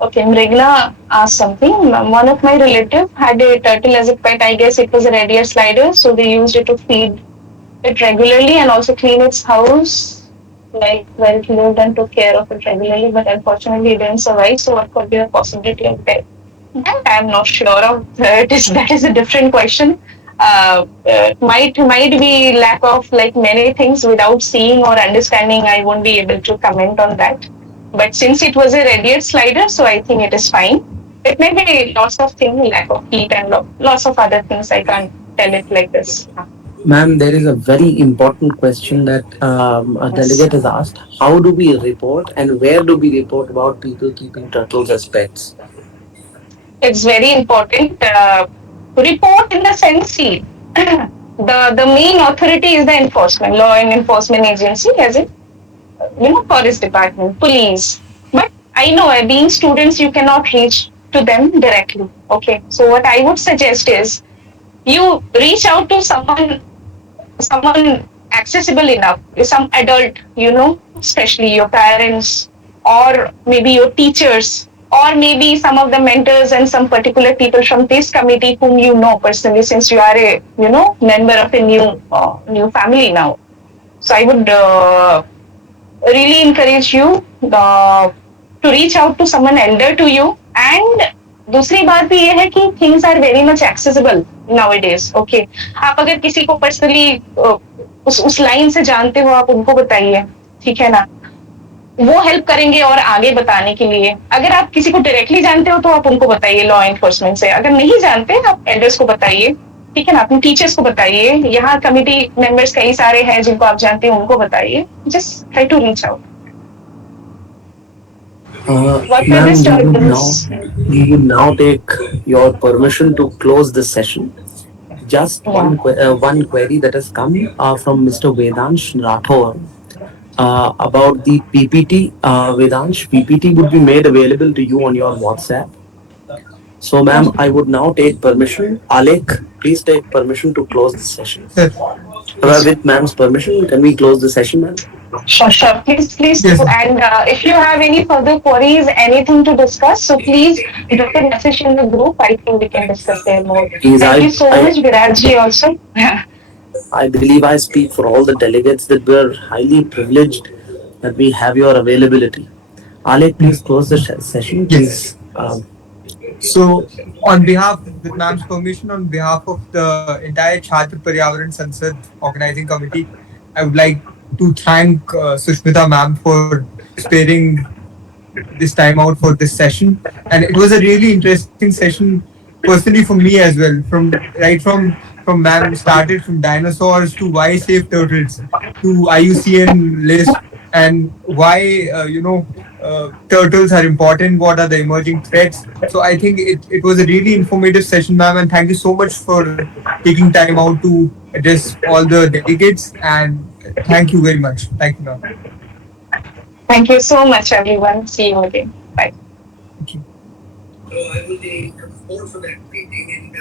Okay, Mrigna asked something. One of my relatives had a turtle as a pet. I guess it was a red ear slider, so they used it to feed it regularly and also clean its house. Like, well, he lived and took care of it regularly, but unfortunately, it didn't survive. So, what could be the possibility of death? That I'm not sure of. That is a different question. Might be lack of like many things without seeing or understanding. I won't be able to comment on that. But since it was a radiate slider, so I think it is fine. It may be lots of things, lack of heat and lots of other things. I can't tell it like this. Ma'am, there is a very important question that a delegate has asked. How do we report and where do we report about people keeping turtles as pets? It's very important. Report in the sense, see, the main authority is the enforcement, law and enforcement agency, as in, forest department, police. But I know, being students, you cannot reach to them directly. Okay, so what I would suggest is you reach out to someone accessible enough, some adult, especially your parents or maybe your teachers or maybe some of the mentors and some particular people from this committee whom you know personally, since you are a member of a new family now. So I would really encourage you to reach out to someone elder to you. And दूसरी बात भी ये है कि things are very much accessible nowadays. Okay, आप अगर किसी को personally उस लाइन से जानते हो, आप उनको बताइए, ठीक है ना, वो हेल्प करेंगे और आगे बताने के लिए. अगर आप किसी को डायरेक्टली जानते हो तो आप उनको बताइए लॉ एनफोर्समेंट से. अगर नहीं जानते, आप एल्डर्स को बताइए, ठीक है ना, अपने टीचर्स को बताइए. यहाँ कमिटी मेंबर्स कई सारे हैं जिनको आप जानते हैं, उनको बताइए. Just try to reach out. Ma'am, we would now take your permission to close this session. just one query that has come from Mr. Vedansh Rathore about the PPT. Vedansh, PPT would be made available to you on your WhatsApp. So, ma'am, I would now take permission. Alek, please take permission to close the session. Sir. With ma'am's permission, can we close the session, ma'am? Sure. Please Yes. do. And if you have any further queries, anything to discuss, so please drop a message in the group. I think we can discuss there more. Yes, Thank you so much, Viratji, also. I believe I speak for all the delegates that we're highly privileged that we have your availability. Alek, please close the session. Please. So, on behalf, with ma'am's permission, on behalf of the entire Chhatra Paryavaran Sansad organizing committee, I would like to thank Sushmita ma'am for sparing this time out for this session. And it was a really interesting session, personally for me as well. From ma'am started from dinosaurs to why save turtles to IUCN list and why turtles are important, what are the emerging threats. So I think it was a really informative session, ma'am, and thank you so much for taking time out to address all the delegates, and thank you very much. Thank you, ma'am. Thank you so much, everyone. See you again. Bye. Thank you. So I will be for that meeting and